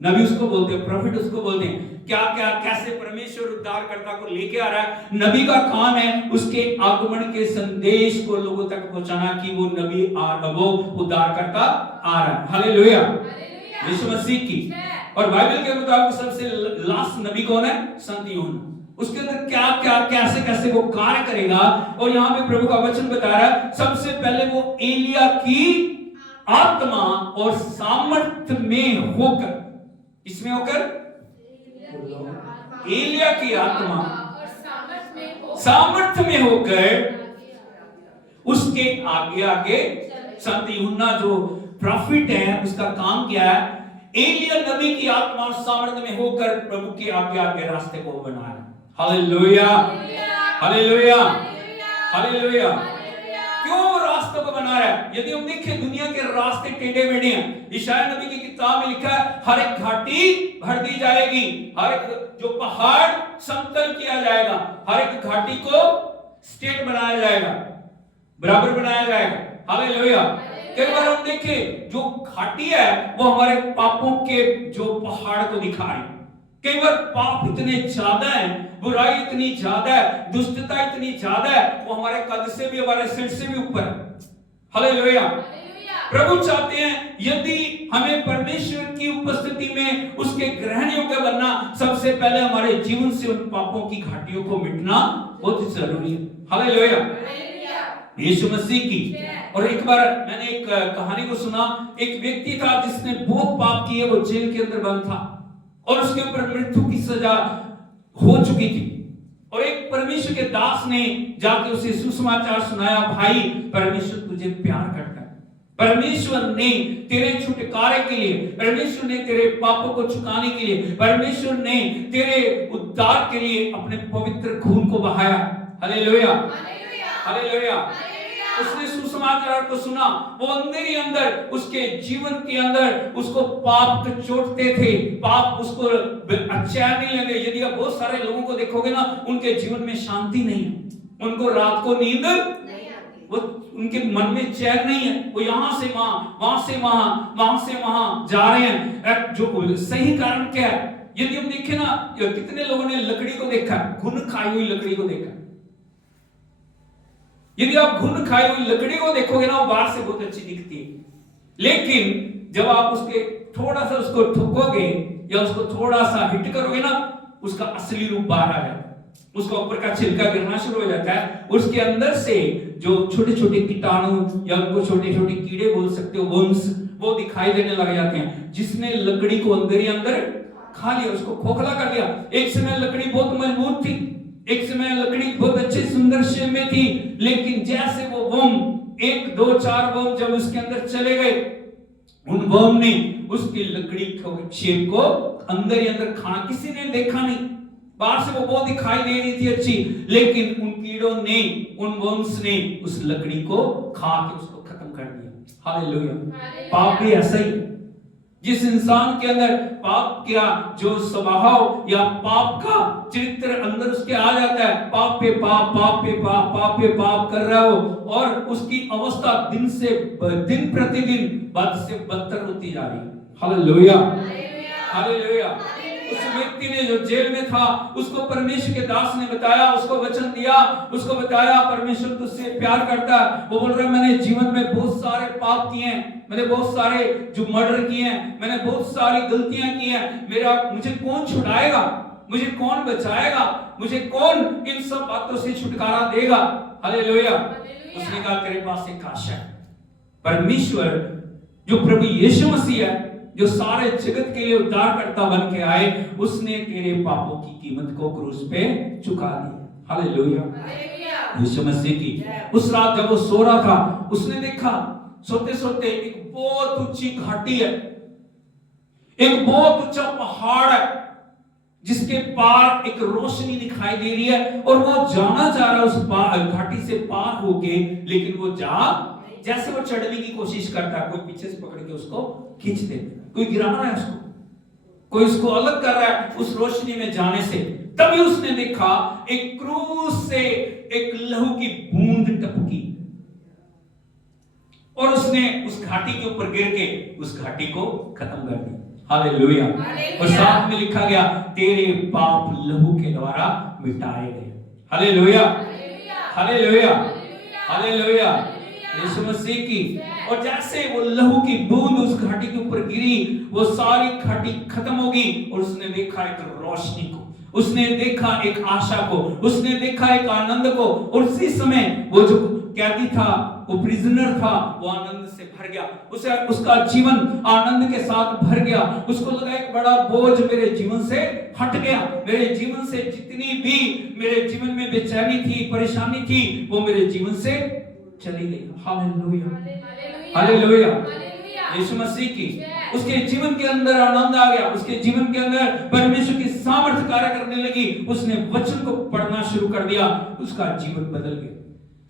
नबी उसको बोलते हैं, प्रॉफिट उसको बोलते हैं। क्या क्या कैसे परमेश्वर उद्धारकर्ता को लेके आ रहा है, नबी का काम है उसके आगमन के संदेश को लोगों तक पहुंचाना कि वो नबी वो उद्धारकर्ता आ रहा है। हालेलुया। यीशु मसीह की। और बाइबल के मुताबिक सबसे लास्ट नबी कौन है? संत यूहन्ना। उसके अंदर क्या क्या कैसे कैसे वो कार्य करेगा और यहाँ पे प्रभु का वचन बता रहा है। सबसे पहले वो एलिया की आत्मा और सामर्थ्य में होकर, इसमें होकर एलिया की आत्मा सामर्थ्य में होकर उसके आगे आगे संत यूहन्ना जो प्रॉफिट है उसका काम क्या है? एलिया नबी की आत्मा और सामर्थ्य में होकर प्रभु के आगे आगे रास्ते को बना रहा है। हालेलुया। हालेलुया। हालेलुया। क्यों रास्ते को बना रहा है? यदि हम देखें दुनिया के रास्ते टेढ़े मेढ़े हैं। यशायाह नबी की किताब में लिखा है हर एक घाटी भर दी जाएगी, हर एक जो पहाड़ समतल किया जाएगा, हर एक घाटी को स्ट्रेट बनाया जाएगा, बराबर बनाया जाएगा। हालेलुया। कई बार हम देखें जो घाटी है वो हमारे पापों के जो पहाड़ को दिखा रही है। कई बार पाप इतने ज्यादा है, बुराई इतनी ज्यादा है, दुष्टता इतनी ज्यादा है, वो हमारे कद से भी, हमारे सिर से भी ऊपर है। हालेलुया। प्रभु चाहते हैं यदि हमें परमेश्वर की उपस्थिति में उसके ग्रहण योग्य बनना, सबसे पहले हमारे जीवन से उन पापों की घाटियों को मिटना बहुत जरूरी है। हालेलुया। यीशु मसीह की। और एक बार मैंने एक कहानी को सुना। एक व्यक्ति था जिसने बहुत पाप किए, वो जेल के अंदर बंद था और उसके ऊपर मृत्यु की सजा हो चुकी थी। और एक परमेश्वर के दास ने जाके उसे सुसमाचार सुनाया, भाई परमेश्वर तुझे प्यार करता है, परमेश्वर ने तेरे छुटकारे के लिए, परमेश्वर ने तेरे पापों को चुकाने के लिए, परमेश्वर ने तेरे उद्धार के लिए अपने पवित्र खून को बहाया। हालेलुया। हालेलुया। उसने सुसमाचार को सुना, वो अंदर ही अंदर उसके जीवन के अंदर उसको पाप चोटते थे, पाप उसको अच्छा नहीं लगे। यदि आप बहुत सारे लोगों को देखोगे ना, उनके जीवन में शांति नहीं है, उनको रात को नींद नहीं आती, वो उनके मन में चैन नहीं है, वो यहां से वहां, वहां से वहां, वहां से वहां जा रहे हैं। जो सही कारण क्या है? यदि हम देखें ना, कितने लोगों ने लकड़ी को देखा, घुन खाई हुई लकड़ी को देखा। यदि आप घुन खाई हुई लकड़ी को देखोगे ना, वो बाहर से बहुत अच्छी दिखती है, लेकिन जब आप उसके थोड़ा सा उसको ठोकोगे या उसको थोड़ा सा हिट करोगे ना, उसका असली रूप बाहर आ जाता है। उसका ऊपर का छिलका गिरना शुरू हो जाता है, उसके अंदर से जो छोटे छोटे कीटाणु या उनको छोटे छोटे कीड़े बोल सकते हो, वर्म्स, वो दिखाई देने लग जाते हैं। जिसने लकड़ी को अंदर ही अंदर खा लिया, उसको खोखला कर दिया। एक समय लकड़ी बहुत मजबूत थी, एक समय लकड़ी बहुत अच्छी सुंदर शेप में थी, लेकिन जैसे वो वर्म, 1 2 4 वर्म जब उसके अंदर चले गए, उन वर्म ने उसकी लकड़ी को शेप को अंदर ही अंदर खाना, किसी ने देखा नहीं, बाहर से वो बहुत दिखाई दे रही थी अच्छी, लेकिन उन कीड़ों ने, उन वर्म्स ने उस लकड़ी को खा के उसको खत्म कर दिया। हालेलुया। पाप भी ऐसा ही, जिस इंसान के अंदर पाप का जो स्वभाव या पाप का चरित्र अंदर उसके आ जाता है, पाप पे पाप, पाप पे पाप, पाप पे पाप कर रहा हो, और उसकी अवस्था दिन प्रतिदिन बद से बदतर होती जा रही है। Hallelujah, hallelujah. उस व्यक्ति ने जो जेल में था, उसको परमेश्वर के दास ने बताया, उसको वचन दिया, उसको बताया परमेश्वर तुझसे प्यार करता है। वो बोल रहा है, मैंने जीवन में बहुत सारे पाप किए हैं, मैंने बहुत सारे जो मर्डर किए हैं, मैंने बहुत सारी गलतियां की हैं, मुझे कौन छुड़ाएगा, मुझे कौन बचाएगा, मुझे कौन इन सब बातों से छुटकारा देगा। हालेलुया। उसने कहा तेरे पास एक आशा है, परमेश्वर जो प्रभु यीशु मसीह है, जो सारे जगत के लिए उद्धारकर्ता बन के आए, उसने तेरे पापों की कीमत को क्रूस पे चुका दिया। हालेलुया। यीशु मसीह की उस रात जब वो सो रहा था, उसने देखा सोते सोते एक बहुत ऊंची घाटी है, एक बहुत ऊंचा पहाड़ है, जिसके पार एक रोशनी दिखाई दे रही है, और वो जाना चाह रहा है उस घाटी से पार होके, लेकिन वो जैसे वो चढ़ने की कोशिश करता है, कोई पीछे से पकड़ के उसको खींच दे, कोई गिरा रहा है उसको, कोई उसको अलग कर रहा है उस रोशनी में जाने से। तभी उसने देखा एक क्रूस से एक लहू की बूंद टपकी, और उसने उस घाटी के ऊपर गिर के उस घाटी को खत्म कर दिया। हालेलुया। और साथ में लिखा गया, तेरे पाप लहू के द्वारा मिटाए गए। Hallelujah, hallelujah, hallelujah. यीशु मसीह की। और जैसे वो लहू की बूंद उस घाटी के ऊपर गिरी, वो सारी घाटी खत्म होगी, और उसने देखा एक रोशनी को, उसने देखा एक आशा को, उसने देखा एक आनंद को। और उसी समय वो जो कैदी था, वो प्रिजनर था, वो आनंद से भर गया, उसका जीवन आनंद के साथ भर गया। उसको लगा एक बड़ा बोझ मेरे जीवन से हट गया, मेरे जीवन से जितनी भी मेरे जीवन में बेचैनी थी, परेशानी थी, वो मेरे जीवन से चली गई। Hallelujah, hallelujah. यीशु मसीह की उसके जीवन के अंदर आनंद आ गया, उसके जीवन के अंदर परमेश्वर की सामर्थ्य कार्य करने लगी। उसने वचन को पढ़ना शुरू कर दिया, उसका जीवन बदल गया।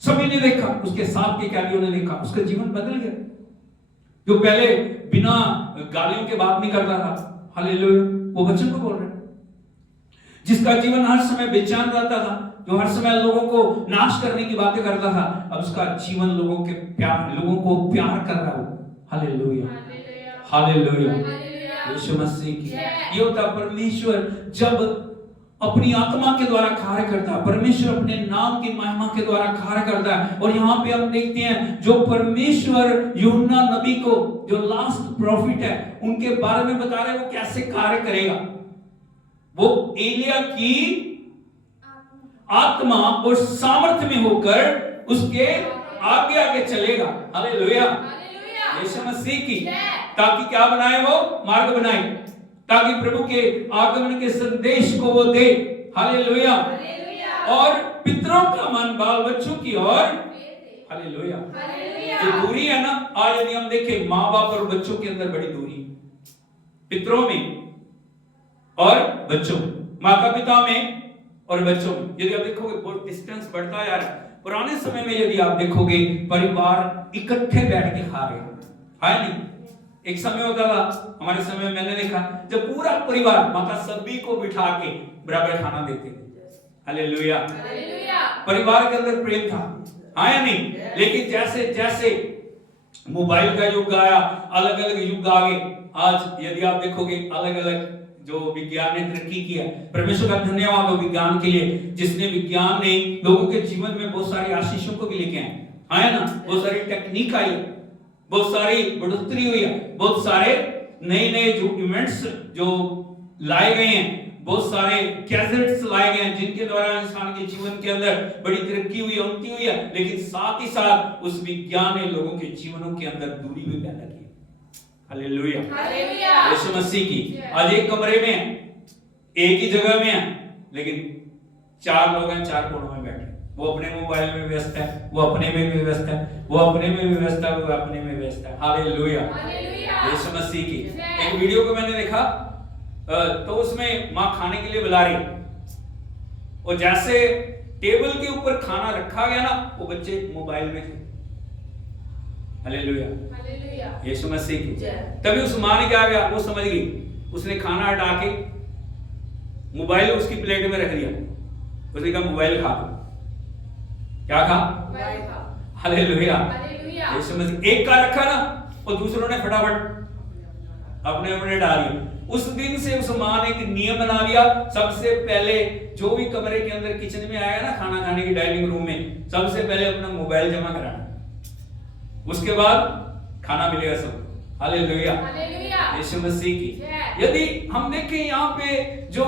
सभी ने देखा, उसके साथ के कैदियों ने देखा, उसका जीवन बदल गया। जो पहले बिना गालियों के बात नहीं करता था, हालेलुया, वो वचन को बोल रहे। जिसका जीवन हर समय बेचैन रहता था, जो हर समय लोगों को नाश करने की बातें करता था, अब उसका जीवन लोगों को प्यार कर रहा हो। Hallelujah, hallelujah. यीशु मसीह की ये होता परमेश्वर जब अपनी आत्मा के द्वारा कार्य करता है, परमेश्वर अपने नाम की महिमा के द्वारा कार्य करता है। और यहाँ पे हम देखते हैं जो परमेश्वर यूहन्ना नबी को, जो लास्ट प्रॉफिट है, उनके बारे में बता रहे हैं वो कैसे कार्य करेगा। वो एलिया की आत्मा और सामर्थ्य में होकर उसके आगे आगे चलेगा। हालेलुया, यीशु मसीह की, ताकि क्या बनाए, वो मार्ग बनाए, ताकि प्रभु के आगमन के संदेश को वो दे। हालेलुया। और पितरों का मन बाल बच्चों की ओर। हालेलुया। जो दूरी है ना, आज यदि हम देखें माँ बाप और बच्चों के अंदर बड़ी दूरी, पितरों में और बच्चों, माता पिता में और बच्चों में यदि आप देखोगे बहुत डिस्टेंस बढ़ता जा रहा है। पुराने समय में यदि आप देखोगे परिवार इकट्ठे बैठ के खा रहे हैं, नहीं? एक समय होता था, हमारे समय में मैंने देखा, जब पूरा परिवार, माता सभी को बिठा के बराबर खाना देते थे। हालेलुया, परिवार के अंदर प्रेम था, हाँ या नहीं? लेकिन जैसे जैसे मोबाइल का युग आया, अलग अलग युग आ गए। आज यदि आप देखोगे अलग अलग जो विज्ञान ने तरक्की किया, परमेश्वर का धन्यवाद हो विज्ञान के लिए, जिसने विज्ञान ने लोगों के जीवन में बहुत सारी आशीषों को भी लेके आए ना, बहुत सारी टेक्निक आई, बहुत सारी बढ़ोतरी हुई है, बहुत सारे नए नए जो इवेंट्स जो लाए गए हैं, बहुत सारे गैजेट्स लाए गए हैं जिनके द्वारा इंसान के जीवन के अंदर बड़ी तरक्की हुई, उन्नति हुई है। लेकिन साथ ही साथ उस विज्ञान ने लोगों के जीवनों के अंदर दूरी भी पैदा की। Hallelujah, hallelujah. यीशु मसीह की आज एक कमरे में एक ही जगह में है, लेकिन 4 लोग हैं 4 कोनों में बैठे, वो अपने मोबाइल में व्यस्त है, वो अपने में भी व्यस्त है, वो अपने में भी व्यस्त है, वो अपने में व्यस्त है। हालेलुया, यीशु मसीह की। एक वीडियो को मैंने देखा तो उसमें माँ खाने के लिए बुला रही, और जैसे टेबल के ऊपर खाना रखा गया ना, वो बच्चे मोबाइल में थे। हालेलुया, यीशु मसीह की। तभी उस माँ ने क्या किया, वो समझ गई, उसने खाना हटा के मोबाइल उसकी प्लेट में रख दिया, उसने कहा मोबाइल खा। क्या खा? हालेलुया, यीशु मसीह। एक का रखा ना, और दूसरों ने फटाफट अपने अपने डाली। उस दिन से उस माँ ने एक नियम बना लिया, सबसे पहले जो भी कमरे के अंदर किचन में आएगा ना, खाना खाने की डाइनिंग रूम में, सबसे पहले अपना मोबाइल जमा कराना, उसके बाद खाना मिलेगा सब। हालेलुया, यीशु मसीह की। यदि हम देखें यहाँ पे जो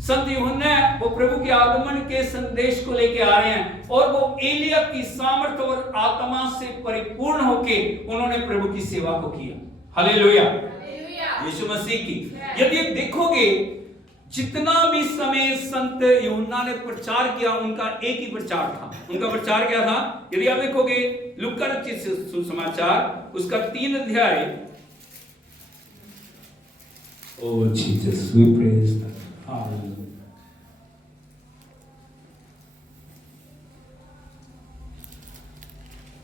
संत यूहन्ना है, वो प्रभु के आगमन के संदेश को लेके आ रहे हैं, और वो एलिया की सामर्थ और आत्मा से परिपूर्ण होके उन्होंने प्रभु की सेवा को किया। हालेलुया, यीशु मसीह की। यदि देखोगे जितना भी समय संत यूहन्ना ने प्रचार किया, उनका एक ही प्रचार था। उनका प्रचार क्या था? यदि आप देखोगे लूका रचित सुसमाचार उसका 3 अध्याय, ओ Jesus we praise the hallelujah,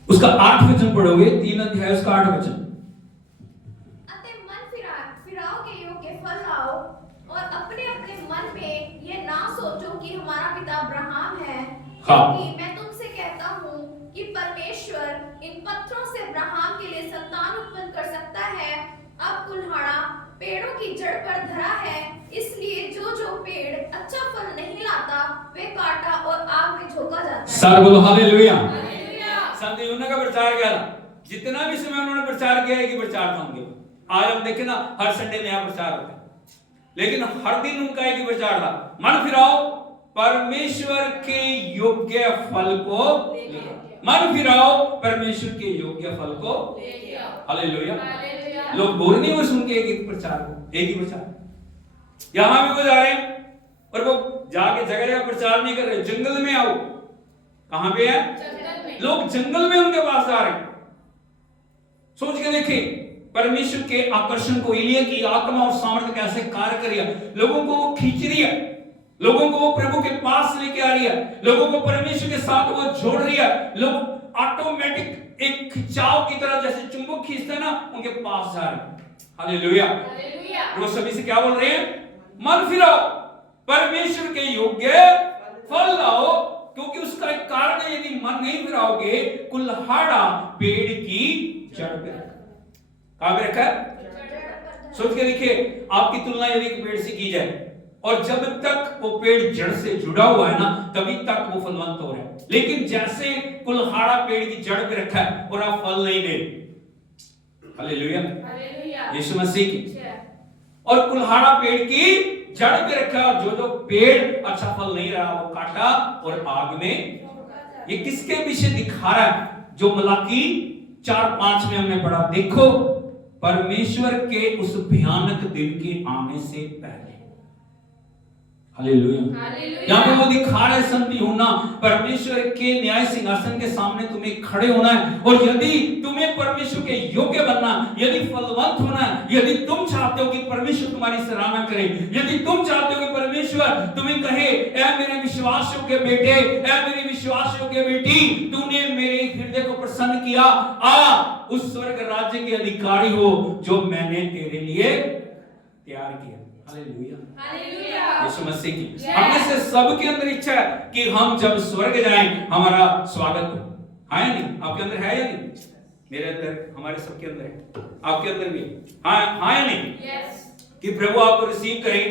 उसका 8 वचन पढ़ोगे, 3 अध्याय उसका 8 वचन। फिराओ के योग्य फल लाओ, और अपने अपने मन में ये ना सोचो कि हमारा पिता अब्राहम है, क्योंकि मैं तुमसे कहता हूँ कि परमेश्वर इन पत्थरों से अब्राहम के लिए संतान उत्पन्न कर सकता है। अब कुल्हाड़ा पेड़ों की जड़ पर धरा है, इसलिए जो जो पेड़ अच्छा फल नहीं लाता वे काटा और आग में झोंका जाता है। सर बोलो हालेलुया। संत यूहन्ना का प्रचार क्या था? जितना भी समय उन्होंने प्रचार किया है कि प्रचार था उनके। आज हम देखें ना, हर संडे नया प्रचार होता है, लेकिन हर दिन उनका एक ही प्रचार था, मन फिराओ परमेश्वर के योग्य फल को ले आओ। मन फिराओ परमेश्वर के योग्य फल को ले आओ। हालेलुया। लोग बोर नहीं हुए सुन के एक ही प्रचार को, एक ही प्रचार। यहां भी वो जा रहे हैं, और वो जाके जगह जगह प्रचार नहीं कर रहे, जंगल में आओ। कहां पे है? लोग जंगल में उनके पास जा रहे हैं। सोच के देखें परमेश्वर के आकर्षण को, एलिया की आत्मा और सामर्थ्य कैसे कार्य कर रही है, लोगों को वो खींच रही है, लोगों को वो प्रभु के पास लेके आ रही है, लोगों को परमेश्वर के साथ वो जोड़ रही है। लोग ऑटोमेटिक एक खिंचाव की तरह जैसे चुंबक खींचते हैं ना, उनके पास जा रहे हैं। हालेलुया। वो सभी से क्या बोल रहे हैं? मन फिराओ परमेश्वर के योग्य फल लाओ, क्योंकि उसका एक कारण है, यदि मन नहीं फिराओगे कुल्हाड़ा पेड़ की जड़ पे रखा। कहां पे रखा है? सोच के देखिए, आपकी तुलना यदि एक पेड़ से की जाए, और जब तक वो पेड़ जड़ से जुड़ा हुआ है ना, तभी तक वो फलवंत हो रहा है। लेकिन जैसे कुल्हाड़ा पेड़ की जड़ पे रखा है और आप फल नहीं दे, हालेलुया, यीशु मसीह की। और कुल्हाड़ा पेड़ की जड़ पे रखा, और जो जो पेड़ अच्छा फल नहीं रहा वो काटा और आग में। ये किसके विषय दिखा रहा है? जो मलाकी 4:5 में हमने पढ़ा, देखो परमेश्वर के उस भयानक दिन के आने से पहले। हालेलुया। यहाँ पे वो दिखा रहे संत यूहन्ना, परमेश्वर के न्याय सिंहासन के सामने तुम्हें खड़े होना है, और यदि तुम्हें परमेश्वर के योग्य बनना, यदि फलवंत होना है, यदि तुम चाहते हो कि परमेश्वर तुम्हारी सराहना करे, यदि तुम चाहते हो कि परमेश्वर तुम्हें कहे, ऐ मेरे विश्वासियों के बेटे, ऐ मेरी विश्वासियों के बेटी, तूने मेरे हृदय को प्रसन्न किया, आ उस स्वर्ग राज्य के अधिकारी हो जो मैंने तेरे लिए तैयार किया। हालेलुया, यीशु मसीह की। हमने से सबके अंदर इच्छा है कि हम जब स्वर्ग जाएं हमारा स्वागत हो। है नहीं? आपके अंदर है या नहीं? मेरे अंदर, हमारे सबके अंदर है, आपके अंदर भी है। हाँ या नहीं? कि प्रभु आपको रिसीव करे,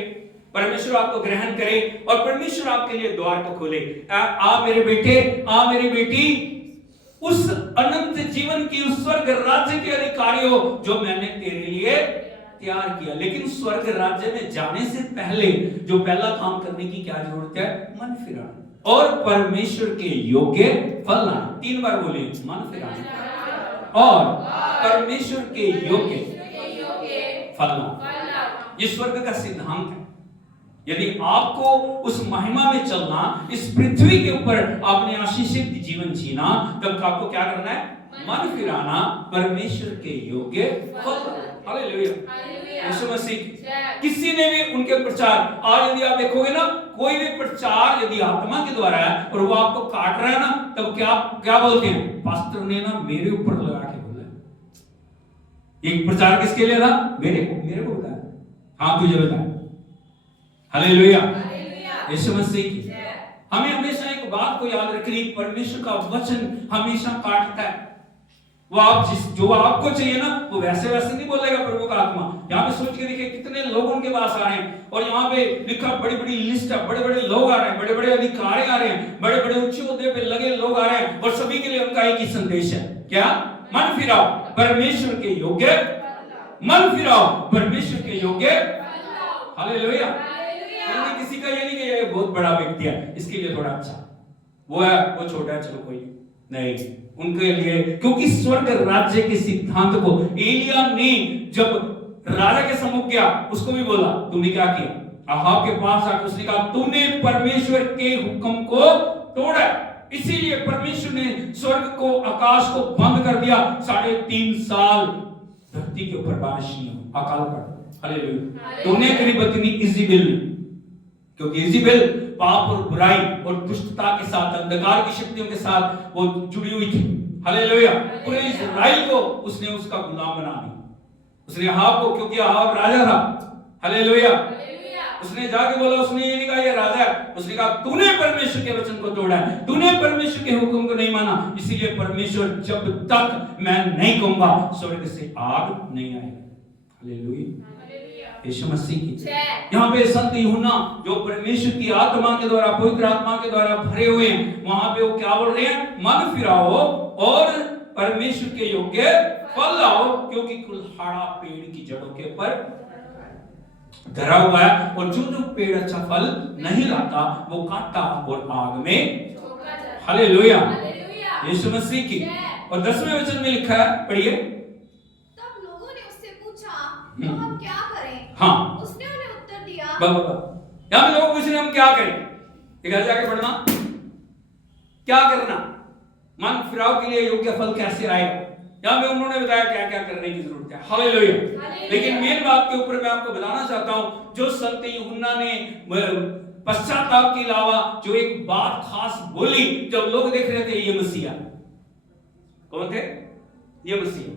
परमेश्वर आपको ग्रहण करे और परमेश्वर आपके लिए द्वार को खोले। आ मेरे बेटे, आ मेरी बेटी, उस अनंत जीवन की, उस स्वर्ग राज्य के अधिकारी हो जो मैंने तेरे लिए तैयार किया। लेकिन स्वर्ग राज्य में जाने से पहले जो पहला काम करने की क्या जरूरत है? मन फिराना और परमेश्वर के योग्य फल लाना। 3 बार बोले, मन फिराना और परमेश्वर के योग्य फल लाना। ये स्वर्ग का सिद्धांत है। यदि आपको उस महिमा में चलना, इस पृथ्वी के ऊपर आपने आशीषित जीवन जीना, तब आपको क्या करना है? मन फिराना, परमेश्वर के योग्य फल। हालेलुया, यीशु मसीह। किसी ने भी उनके प्रचार, आज यदि आप देखोगे ना, कोई भी प्रचार यदि आत्मा के द्वारा है और वो आपको काट रहा है ना, तब क्या बोलते हैं? पास्टर ने ना मेरे ऊपर लगा के बोला। एक प्रचार किसके लिए था? मेरे को बताया। हाँ, तुझे बताया। हालेलुया, यीशु मसीह की। हमें हमेशा एक बात को याद रखनी, परमेश्वर का वचन हमेशा काटता है। वो आप जो आपको चाहिए ना, वो वैसे नहीं बोलेगा प्रभु का आत्मा। यहाँ पे सोच के देखिए कितने लोग उनके पास आ रहे हैं और यहाँ पे लिखा बड़ी बड़ी लिस्ट है, बड़े बड़े लोग आ रहे हैं, बड़े बड़े अधिकारी आ रहे हैं, बड़े बड़े ऊंचे ओहदे पे लगे लोग आ रहे हैं और सभी के लिए उनका एक ही संदेश है। क्या? मन फिराओ, परमेश्वर के योग्य। मन फिराओ, परमेश्वर के योग्य। हालेलुया। किसी का ये नहीं कि ये बहुत बड़ा व्यक्ति है, इसके लिए थोड़ा अच्छा, वो है, वो छोटा है, चलो कोई नहीं, उनके लिए। क्योंकि स्वर्ग राज्य के सिद्धांत को एलिया ने जब राजा के सम्मुख गया, उसको भी बोला, तूने क्या किया? अहाब के पास आकर उसने कहा, तूने परमेश्वर के हुक्म को तोड़ा, इसीलिए परमेश्वर ने स्वर्ग को, आकाश को बंद कर दिया। 3.5 साल धरती के ऊपर बारिश नहीं हुई, अकाल पड़ा। हालेलुया। तूने तेरी पत्नी इजेबेल, क्योंकि इजेबेल पाप और बुराई और दुष्टता के साथ, अंधकार की शक्तियों के साथ वो जुड़ी हुई थी। हालेलुया। पूरे इस्राएल को उसने उसका गुलाम बना दिया। उसने अहाब को, क्योंकि अहाब राजा था, हालेलुया, उसने जाके बोला, उसने ये नहीं कहा ये राजा है, उसने कहा तूने परमेश्वर के वचन को तोड़ा है, तूने परमेश्वर के हुक्म को नहीं माना, इसीलिए परमेश्वर जब तक मैं नहीं कहूंगा स्वर्ग से आग नहीं आएगी। हालेलुया, यीशु मसीह की। यहाँ पे संत यूहन्ना जो परमेश्वर की आत्मा के द्वारा, पवित्र आत्मा के द्वारा भरे हुए हैं, वहां पे वो क्या बोल रहे हैं? मन फिराओ और परमेश्वर के योग्य फल लाओ, क्योंकि कुल्हाड़ा पेड़ की जड़ों के ऊपर धरा हुआ है और जो जो पेड़ अच्छा फल नहीं लाता वो काटा और आग में। हालेलुया, यीशु मसीह की। और 10वें वचन में लिखा है, पढ़िए। तब लोगों ने उससे पूछा, तो हम क्या करें? हाँ, उसने उन्हें उत्तर दिया। यहाँ पे लोग पूछ रहे हैं हम क्या करें? घर जाके पढ़ना, क्या करना, मन फिराव के लिए योग्य फल कैसे आएगा। यहाँ पे उन्होंने बताया क्या क्या करने की जरूरत है। हालेलुया। लेकिन मेन बात के ऊपर मैं आपको बताना चाहता हूं, जो संत यूहन्ना ने पश्चाताप के अलावा जो एक बात खास बोली, जब लोग देख रहे थे ये मसीहा, कौन थे? ये मसीहा,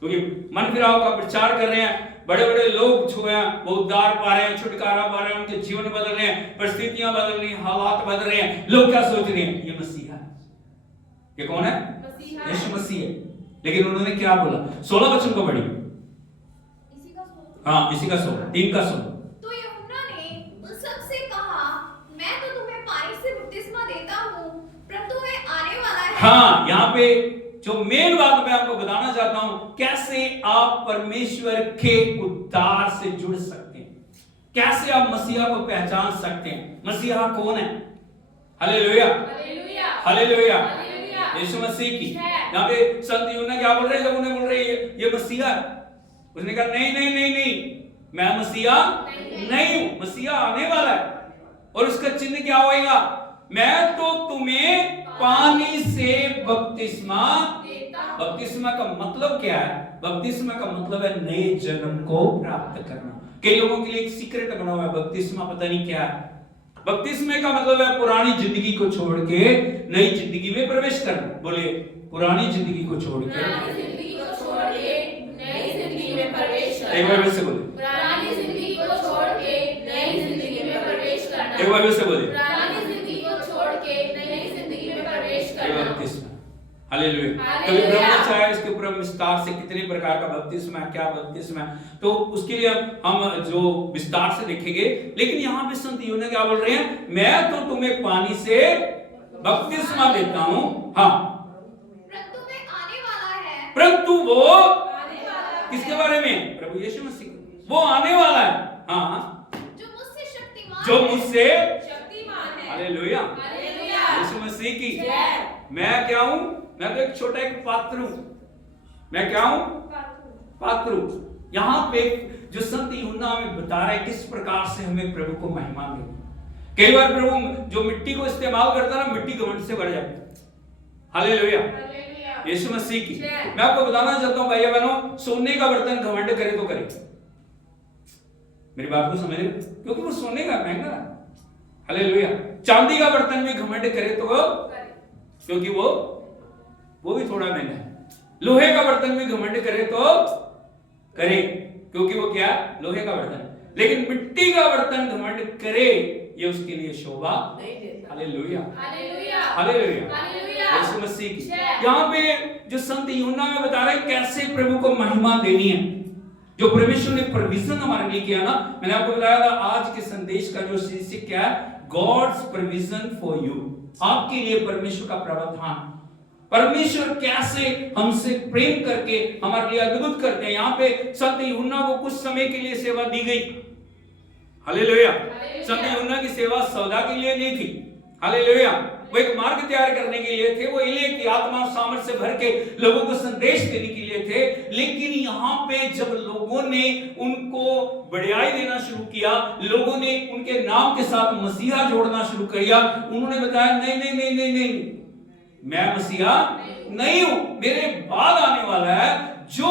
क्योंकि मन फिराव का प्रचार कर रहे हैं, बड़े बड़े लोग जो हैं वो उद्धार पा रहे हैं, छुटकारा पा रहे हैं, उनके जीवन बदल रहे हैं, परिस्थितियां बदल रही हैं, हालात बदल रहे हैं। लोग क्या सोच रहे हैं? ये मसीहा है। ये कौन है? यीशु मसीह है। लेकिन उन्होंने क्या बोला? 16 वचन को पढ़ी। हाँ, इसी का 16, 3 का 16। तो यूहन्ना ने उन सबसे कहा, मैं तो तुम्हें पानी से बपतिस्मा देता हूँ, परंतु वह आने वाला है। हाँ, यहाँ पे जो मेन बात मैं आपको बताना चाहता हूं, कैसे आप परमेश्वर के उद्धार से जुड़ सकते हैं, कैसे आप मसीहा को पहचान सकते हैं। मसीहा कौन है? हालेलुया, हालेलुया, यीशु मसीह की। यहाँ पे संत यूहन्ना क्या बोल रहे हैं? जब उन्हें बोल रहे हैं ये मसीहा, उसने कहा नहीं नहीं नहीं नहीं, मैं मसीहा नहीं हूं, मसीहा आने वाला है और उसका चिन्ह क्या होएगा? मैं तो तुम्हें पानी से बपतिस्मा। बपतिस्मा का मतलब क्या है? बपतिस्मा का मतलब है नए जन्म को प्राप्त करना। कई लोगों के लिए एक सीक्रेट बना हुआ है, बपतिस्मा पता नहीं क्या है। बपतिस्मे का मतलब है पुरानी जिंदगी को छोड़ के नई जिंदगी में प्रवेश करना। बोलिए, पुरानी जिंदगी को छोड़ के नई जिंदगी में प्रवेश करना। एक बार से बोलिए, पुरानी जिंदगी को छोड़ के नई जिंदगी में प्रवेश करना। एक बार से बोलिए, पुरानी जिंदगी को छोड़ के नई जिंदगी में प्रवेश करना। बपतिस्मा। हालेलुया। हालेलुया। कभी प्रभु ने चाहे इसके ऊपर विस्तार से कितने प्रकार का बपतिस्मा है, क्या बपतिस्मा है, तो उसके लिए हम जो विस्तार से देखेंगे। लेकिन यहाँ पे संत यूहन्ना क्या बोल रहे हैं, मैं तो तुम्हें पानी से बपतिस्मा देता हूं, हाँ, परंतु मैं आने वाला है, परंतु वो आने वाला है। किसके बारे में, प्रभु यीशु मसीह, वो आने वाला है, हाँ, जो मुझसे शक्तिमान जो है, मुझसे, शक्तिमान है। Hallelujah, hallelujah. यीशु मसीह की, जय। मैं क्या हूं, मैं तो एक छोटा एक पात्र हूं, मैं क्या हूं, पात्र हूं। यहाँ पे जो संत यूहन्ना हमें बता रहा है किस प्रकार से हमें प्रभु को महिमा देनी। कई बार प्रभु जो मिट्टी को इस्तेमाल करता है ना, मिट्टी घमंड से भर जाती है, हालेलुया, हालेलुया। यीशु मसीह की। जय। मैं आपको बताना चाहता हूं भाइयों बहनों, सोने का बर्तन घमंड करे तो करे, मेरी बात को समझ रहे हो? क्योंकि वो सोने का महंगा है, हालेलुया। चांदी का बर्तन भी घमंड करे तो क्योंकि वो भी थोड़ा महंगा है। लोहे का बर्तन भी घमंड करे तो करे, क्योंकि वो क्या है, लोहे का बर्तन। लेकिन मिट्टी का बर्तन घमंड करे, ये उसके लिए शोभा नहीं देता। Hallelujah, hallelujah. Hallelujah, hallelujah. यीशु मसीह की। जय। यहाँ पे जो संत यूहन्ना में बता रहे हैं कैसे प्रभु को महिमा देनी है, जो परमेश्वर ने प्रोविजन हमारे लिए किया ना। मैंने आपको बताया था आज के संदेश का जो शीर्षक क्या है, गॉड्स प्रोविजन फॉर यू, आपके लिए परमेश्वर का प्रावधान। परमेश्वर कैसे हमसे प्रेम करके हमारे लिए अद्भुत करते हैं। यहाँ पे संत यूहन्ना को कुछ समय के लिए सेवा दी गई, हालेलुया। संत यूहन्ना की सेवा सौदा के लिए नहीं थी, हालेलुया। वो एक मार्ग तैयार करने के लिए थे, वो एलिया की आत्मा और सामर्थ से भर के लोगों को संदेश देने के लिए थे। लेकिन यहाँ पे जब लोगों ने उनको बढ़ाई देना शुरू किया, लोगों ने उनके नाम के साथ मसीहा जोड़ना शुरू किया, उन्होंने बताया नहीं नहीं नहीं नहीं नहीं, मैं मसीहा नहीं हूं, मेरे बाद आने वाला है जो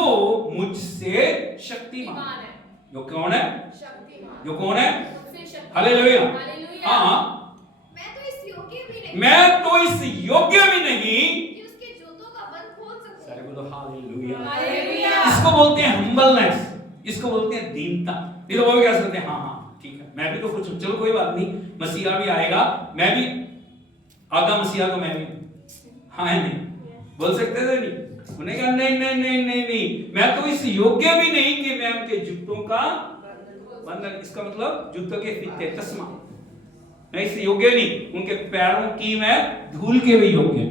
मुझसे शक्तिमान है। जो कौन है, शक्तिमान। जो कौन है, मुझसे शक्तिमान। हालेलुया। हालेलुया। हाँ, मैं तो इस योग्य भी नहीं, मैं तो इस योग्य भी नहीं कि उसके जूतों का बंद खोल सकूं। सारे बोलो हालेलुया। हालेलुया। इसको बोलते हैं हम्बलनेस, इसको बोलते हैं दीनता। ये तो वो क्या सोचते हैं, हाँ हाँ ठीक है, मैं भी तो कुछ, चलो कोई बात नहीं, मसीहा भी आएगा, मैं भी आधा मसीहा तो मैं भी, हाँ है नहीं, बोल सकते थे नहीं? उन्होंने कहा नहीं नहीं नहीं नहीं नहीं, मैं तो इस योग्य भी नहीं कि मैं उनके जूतों का बंधन, इसका मतलब जूतों के फीते, चश्मा, मैं इस योग्य नहीं, उनके पैरों की मैं धूल के भी योग्य।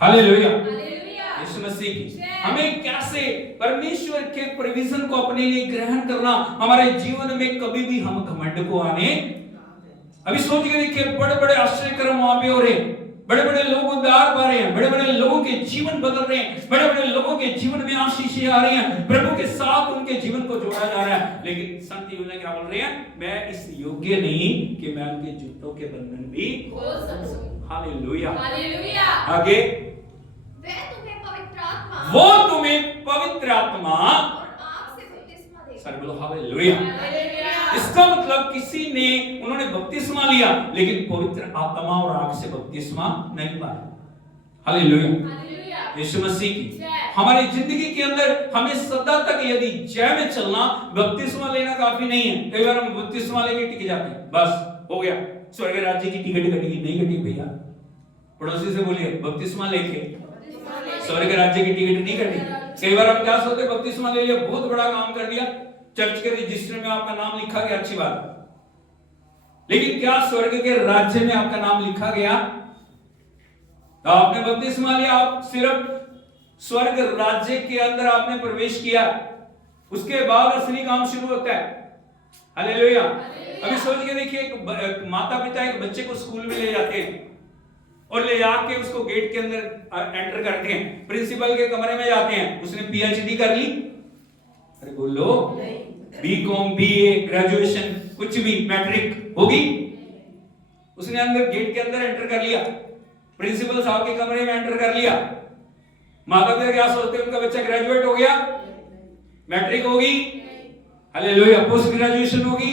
Hallelujah, hallelujah. यीशु मसीह की। हमें कैसे परमेश्वर के प्रोविजन को अपने लिए ग्रहण करना, हमारे जीवन में कभी भी हम घमंड को आने। अभी सोच के देखिए, बड़े बड़े आश्चर्य कर्म वहां पे हो रहे हैं, बड़े बड़े लोग उद्धार पा रहे हैं, बड़े बड़े लोगों के जीवन बदल रहे हैं, बड़े बड़े लोगों के जीवन में आशीषें आ रही हैं, प्रभु के साथ उनके जीवन को जोड़ा जा रहा है। लेकिन संत यूहन्ना क्या बोल रहे हैं, मैं इस योग्य नहीं कि मैं उनके जूतों के बंधन भी खोल सकूं। हालेलुया। हालेलुया। आगे, वह तुम्हें पवित्र आत्मा वो तुम्हें पवित्र आत्मा और आग से बपतिस्मा देगा। सारे बोलो हालेलुया। हालेलुया। इसका मतलब किसी ने, उन्होंने बपतिस्मा लिया लेकिन पवित्र आत्मा और आग से बपतिस्मा नहीं पाया। Hallelujah, hallelujah. यीशु मसीह की। जय। हमारी जिंदगी के अंदर हमें सदा तक यदि जय में चलना, बपतिस्मा लेना काफी नहीं है। कई बार हम बपतिस्मा लेके टिक जाते हैं, बस हो गया, स्वर्ग राज्य की टिकट कटेगी, नहीं कटी भैया। पड़ोसी से बोलिए, बपतिस्मा लेके स्वर्ग राज्य की टिकट नहीं कटी। कई बार हम क्या सोचते, बपतिस्मा ले लिया, बहुत बड़ा काम कर दिया, चर्च के रजिस्टर में आपका नाम लिखा गया, अच्छी बात, लेकिन क्या स्वर्ग के राज्य में आपका नाम लिखा गया? तो आपने बपतिस्मा लिया, आप सिर्फ स्वर्ग राज्य के अंदर आपने प्रवेश किया, उसके बाद असली काम शुरू होता है। हालेलुया। अभी सोच के देखिए, एक माता पिता एक बच्चे को स्कूल में ले जाते हैं और ले जाके उसको गेट के अंदर एंटर करते हैं, प्रिंसिपल के कमरे में जाते हैं, उसने पीएचडी कर ली, अरे बोलो, बीकॉम, बीए, ग्रेजुएशन, कुछ भी, मैट्रिक होगी, उसने अंदर गेट के अंदर एंटर कर लिया, प्रिंसिपल साहब के कमरे में एंटर कर लिया। माता पिता क्या सोचते हैं, उनका बच्चा ग्रेजुएट हो गया, मैट्रिक होगी, हालेलुया, पोस्ट ग्रेजुएशन होगी,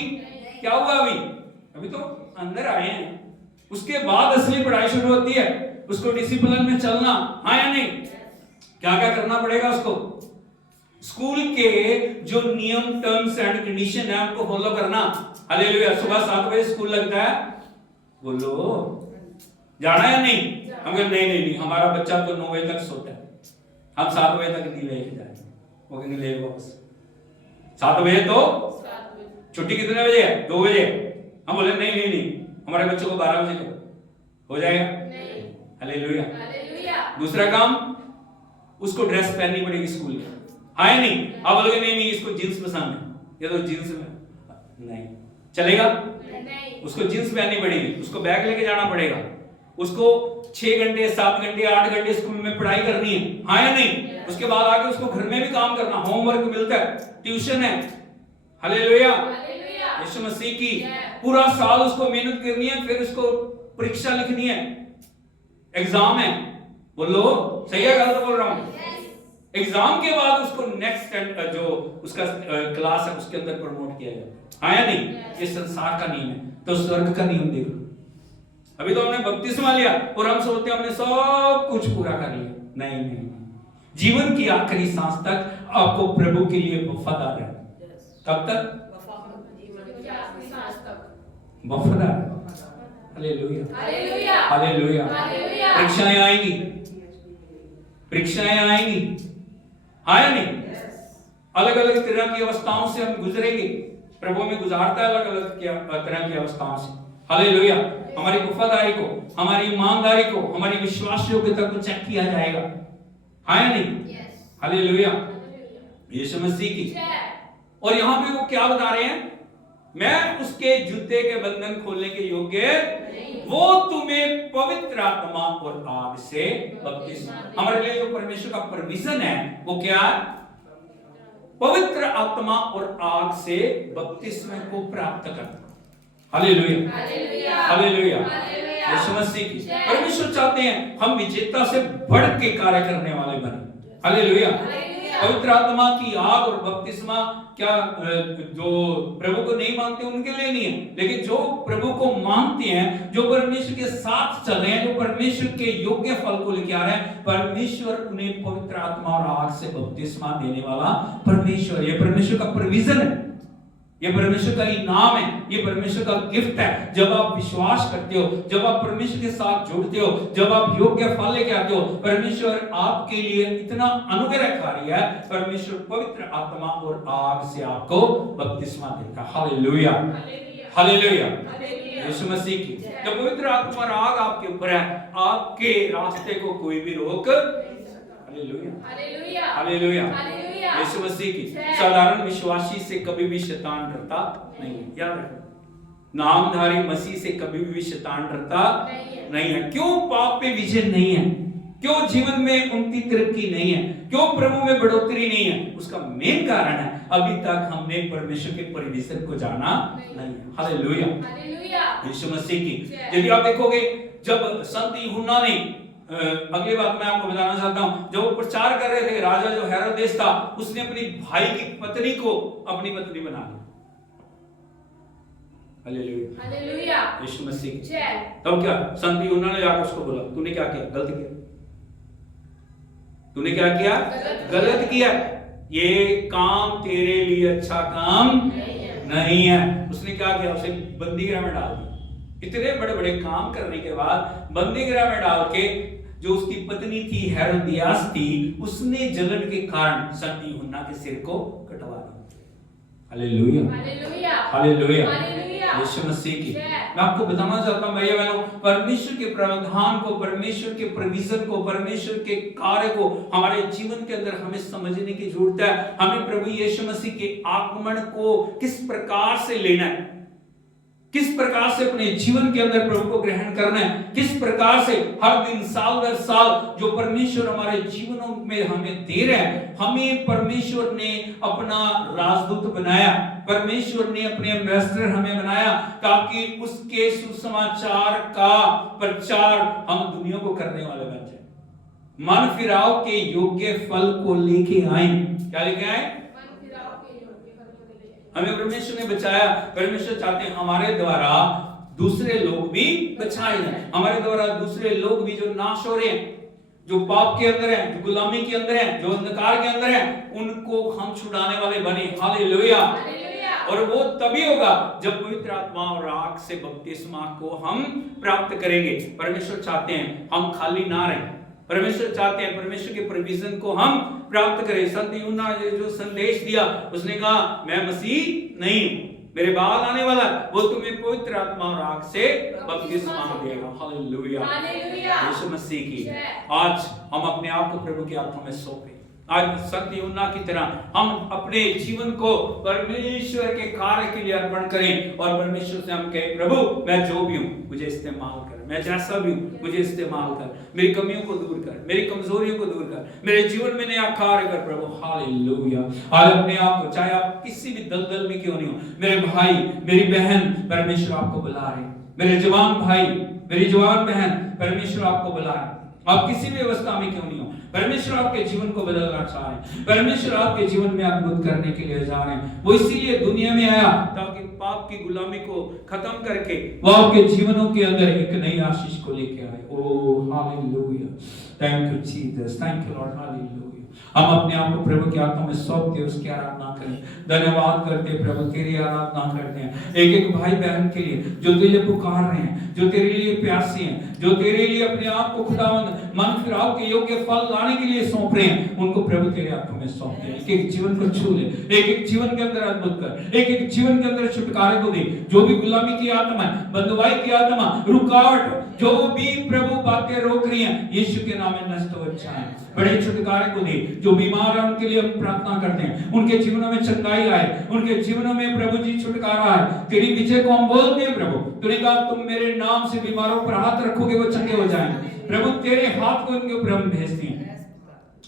क्या हुआ? अभी तो अंदर आए हैं, उसके बाद असली पढ़ाई शुरू होती है, उसको डिसिप्लिन में चलना, हाँ या नहीं? क्या क्या करना पड़ेगा उसको? स्कूल के जो नियम, टर्म्स एंड कंडीशन है उनको फॉलो करना। हालेलुया। सुबह 7 बजे स्कूल लगता है, बोलो, जाना या नहीं? हम कहें नहीं, हमारा बच्चा तो 9 बजे तक सोता है, हम 7 बजे तक नहीं लेके जाएंगे। वो कहेंगे ले वापस 7 बजे तो छुट्टी कितने बजे है? 2 बजे। हम बोले नहीं, हमारे बच्चों को 12 बजे हो जाएगा। हालेलुया। दूसरा काम, उसको ड्रेस पहननी पड़ेगी स्कूल में, हाँ या नहीं? आप बोलोगे नहीं, इसको जींस पसंद है, ये तो जींस में नहीं चलेगा, उसको जींस पहननी पड़ेगी, उसको बैग लेके जाना पड़ेगा, उसको 6 घंटे 7 घंटे 8 घंटे स्कूल में पढ़ाई करनी है, हाँ या नहीं? उसके बाद आके उसको घर में भी काम करना, होमवर्क मिलता है, ट्यूशन है। हालेलुया। यीशु मसीह की पूरा साल उसको मेहनत करनी है, फिर उसको परीक्षा लिखनी है, एग्जाम है। बोलो सही है, गलत बोल रहा हूं? एग्जाम के बाद उसको नेक्स्ट जो उसका क्लास है उसके अंदर प्रमोट किया जाता है, हाँ या नहीं? ये संसार का नियम है। तो स्वर्ग का नियम देखो, अभी तो हमने बपतिस्मा लिया और हम सोचते हैं हमने सब कुछ पूरा कर लिया। नहीं, जीवन की आखिरी सांस तक आपको प्रभु के लिए वफादार रहना। कब तक? वफादार। Hallelujah, hallelujah. परीक्षाएं आएंगी, हाँ या नहीं? अलग अलग तरह की अवस्थाओं से हम गुजरेंगे, प्रभु में गुजारता है अलग अलग तरह की अवस्थाओं से। हालेलुया। हमारी वफादारी को, हमारी ईमानदारी को, हमारी विश्वास योग्यता को चेक किया जाएगा, हाँ या नहीं? हालेलुया। यीशु मसीह की। और यहाँ पे वो क्या बता रहे हैं? मैं उसके जूते के बंधन खोलने के योग्य, वो तुम्हें पवित्र आत्मा और आग से बपतिस्मा। हमारे लिए जो परमेश्वर का परमिशन है वो क्या है? पवित्र आत्मा और आग से बपतिस्मा को प्राप्त करना। Hallelujah, hallelujah. यीशु मसीह की। परमेश्वर चाहते हैं हम विजेता से बढ़ के कार्य करने वाले बने। हालेलुया। पवित्र आत्मा की आग और बपतिस्मा क्या जो प्रभु को नहीं मानते उनके लिए नहीं है, लेकिन जो प्रभु को मानते हैं, जो परमेश्वर के साथ चल रहे हैं, जो परमेश्वर के योग्य फल को लेके आ रहे हैं, परमेश्वर उन्हें पवित्र आत्मा और आग से बपतिस्मा देने वाला परमेश्वर। ये परमेश्वर का प्रोविजन है, ये परमेश्वर का इनाम है, ये परमेश्वर का गिफ्ट है। जब आप विश्वास करते हो, जब आप परमेश्वर के साथ जुड़ते हो, जब आप योग्य फल लेके आते हो, परमेश्वर आपके लिए इतना अनुग्रहकारी है। परमेश्वर पवित्र आत्मा और आग से आपको बपतिस्मा देता है। Hallelujah, hallelujah. यीशु मसीह की जब पवित्र आत्मा और आग आपके ऊपर है, आपके रास्ते को कोई भी रोक। Hallelujah, hallelujah, hallelujah. यीशु मसीह की। साधारण विश्वासी से कभी भी शैतान डरता नहीं है, याद रखो। नामधारी मसीह से कभी भी शैतान डरता नहीं है। क्यों पाप पे विजय नहीं है? क्यों जीवन में उनकी तरक्की नहीं है? क्यों प्रभु में बढ़ोतरी नहीं है? उसका मेन कारण है अभी तक हमने परमेश्वर के प्रोविजन को जाना नहीं है। हालेलुया, यीशु मसीह की। यदि आप देखोगे जब संत यूहन्ना ने, अगली बात मैं आपको बताना चाहता हूं, जब वो प्रचार कर रहे थे, राजा जो हेरोदेस था उसने अपनी भाई की पत्नी को अपनी पत्नी बना लिया। Hallelujah, hallelujah. यीशु मसीह की। तब क्या संत यूहन्ना ने जाकर उसको बोला, तूने क्या किया? गलत किया। तूने क्या किया? गलत किया। ये काम तेरे लिए अच्छा काम नहीं है। उसने क्या किया? उसे बंदी गृह में डाल दिया। इतने बड़े बड़े काम करने के बाद बंदी गृह में डाल के, जो उसकी पत्नी थी हेरोदियास थी, उसने जलन के कारण संत यूहन्ना के सिर को कटवा दिया। Hallelujah, hallelujah, hallelujah. यीशु मसीह की। मैं आपको बताना चाहता हूं भैया बहनों, परमेश्वर के प्रावधान को, परमेश्वर के प्रोविजन को, परमेश्वर के कार्य को हमारे जीवन के अंदर हमें समझने की जरूरत है। हमें प्रभु यीशु मसीह के आगमन को किस प्रकार से लेना है, किस प्रकार से अपने जीवन के अंदर प्रभु को ग्रहण करना है, किस प्रकार से हर दिन साल दर साल जो परमेश्वर हमारे जीवनों में हमें दे रहे हैं, हमें परमेश्वर ने अपना राजदूत बनाया, परमेश्वर ने अपने एम्बेसडर हमें बनाया, ताकि उसके सुसमाचार का प्रचार हम दुनिया को करने वाले बन जाए। मन फिराव के योग्य फल को लेके आए। क्या लेके आए? हमें परमेश्वर ने बचाया। परमेश्वर चाहते हैं हमारे द्वारा दूसरे लोग भी बचाए जाएं, हमारे द्वारा दूसरे लोग भी जो नाश हो रहे हैं, जो पाप के अंदर हैं, जो गुलामी के अंदर हैं, जो अंधकार के अंदर हैं, उनको हम छुड़ाने वाले बने। हालेलुया। और वो तभी होगा जब पवित्र आत्मा और आग से बपतिस्मा को हम प्राप्त करेंगे। परमेश्वर चाहते हैं हम खाली ना रहें, परमेश्वर चाहते हैं परमेश्वर के प्रोविजन को हम प्राप्त करें। संत यूहन्ना ने जो संदेश दिया, उसने कहा मैं मसीह नहीं हूं, मेरे बाद आने वाला वो तुम्हें पवित्र आत्मा और आग से बपतिस्मा देगा। हालेलुया, यीशु मसीह की। आज हम अपने आप को प्रभु के हाथों में सौंपे। आज संत यूहन्ना की तरह हम अपने जीवन को परमेश्वर के कार्य के लिए अर्पण करें और परमेश्वर से हम कहें प्रभु मैं जो भी हूं मुझे इस्तेमाल कर, मैं जैसा भी हूं मुझे इस्तेमाल कर, मेरी कमियों को दूर कर, मेरी कमजोरियों को दूर कर, मेरे जीवन में नया कार्य कर प्रभु। हालेलुया। आज अपने आप को, चाहे आप किसी भी दलदल में क्यों नहीं हो, मेरे भाई मेरी बहन, परमेश्वर आपको बुला रहे। मेरे जवान भाई मेरी जवान बहन, परमेश्वर आपको बुला रहे। आप किसी भी अवस्था में क्यों नहीं हो, परमेश्वर आपके जीवन को बदलना चाह रहे हैं, परमेश्वर आपके जीवन में अद्भुत करने के लिए जा रहे हैं। वो इसीलिए दुनिया में आया ताकि पाप की गुलामी को खत्म करके वो आपके जीवनों के अंदर एक नई आशीष को लेके आए। Oh hallelujah, thank you Jesus, thank you Lord, hallelujah. हम अपने आप को प्रभु के हाथों में सौंप के उसकी आराधना करें, धन्यवाद करते प्रभु तेरी आराधना करते हैं। एक एक भाई बहन के लिए जो तुझे पुकार रहे हैं, जो तेरे लिए प्यासे हैं, जो तेरे लिए अपने आप को खुदावंद मन फिराव के योग्य फल लाने के लिए सौंप रहे हैं, उनको प्रभु तेरे हाथों में सौंप दे। एक एक जीवन को छू ले, एक एक जीवन के अंदर अद्भुत कर, एक एक जीवन के अंदर छुटकारे को दे। जो भी गुलामी की आत्मा है, बंधुआई की आत्मा, रुकावट जो भी प्रभु बातें रोक रही हैं, यीशु के नाम में नष्ट हो जाए। बड़े छुटकारे को दे। जो बीमार हैं उनके लिए हम प्रार्थना करते हैं, उनके जीवनों में चंगाई आए, उनके जीवनों में प्रभु जी छुटकारा आए। तेरी विजय को हम बोलते हैं प्रभु, तूने कहा तुम मेरे नाम से बीमारों पर हाथ रखोगे वो चंगे हो जाएंगे। प्रभु तेरे हाथ को इनके ऊपर हम भेजते हैं,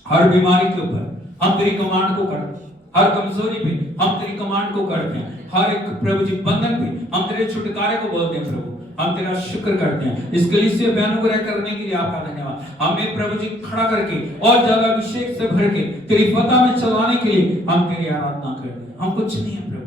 हर बीमारी के ऊपर हम तेरी कमांड को करते हैं, हर कमजोरी पे हम तेरी कमांड को करते हैं, हर एक प्रभु जी बंधन पे हम तेरे छुटकारे को बोलते हैं। प्रभु हम तेरा शुक्र करते हैं इस कलीसिया पे अनुग्रह करने के लिए आपका धन्यवाद। हमें प्रभु जी खड़ा करके और ज्यादा अभिषेक से भर के तेरी फतह में चलाने के लिए हम तेरी आराधना करते हैं। हम कुछ नहीं है प्रभु,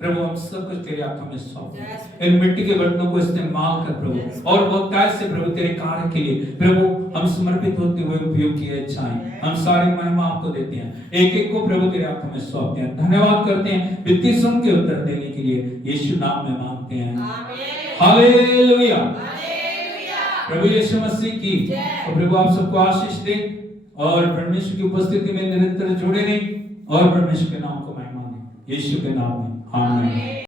प्रभु हम सब कुछ तेरे हाथों में सौंप। इन मिट्टी के बर्तनों को इस्तेमाल कर प्रभु, और बहुतायत से प्रभु तेरे कार्य के लिए प्रभु हम समर्पित होते हुए उपयोग किए जाएं। हम सारी महिमा आपको देते हैं, एक एक को प्रभु तेरे हाथों में सौंपते हैं। धन्यवाद करते हैं विनती सुन के उत्तर देने के लिए, यीशु नाम में मांगते हैं, हालेलुया। प्रभु यीशु मसीह की। तो प्रभु आप सबको आशीष दे और परमेश्वर की उपस्थिति में निरंतर जुड़े रहें और परमेश्वर के नाम को महिमा दें, यीशु के नाम में आमीन।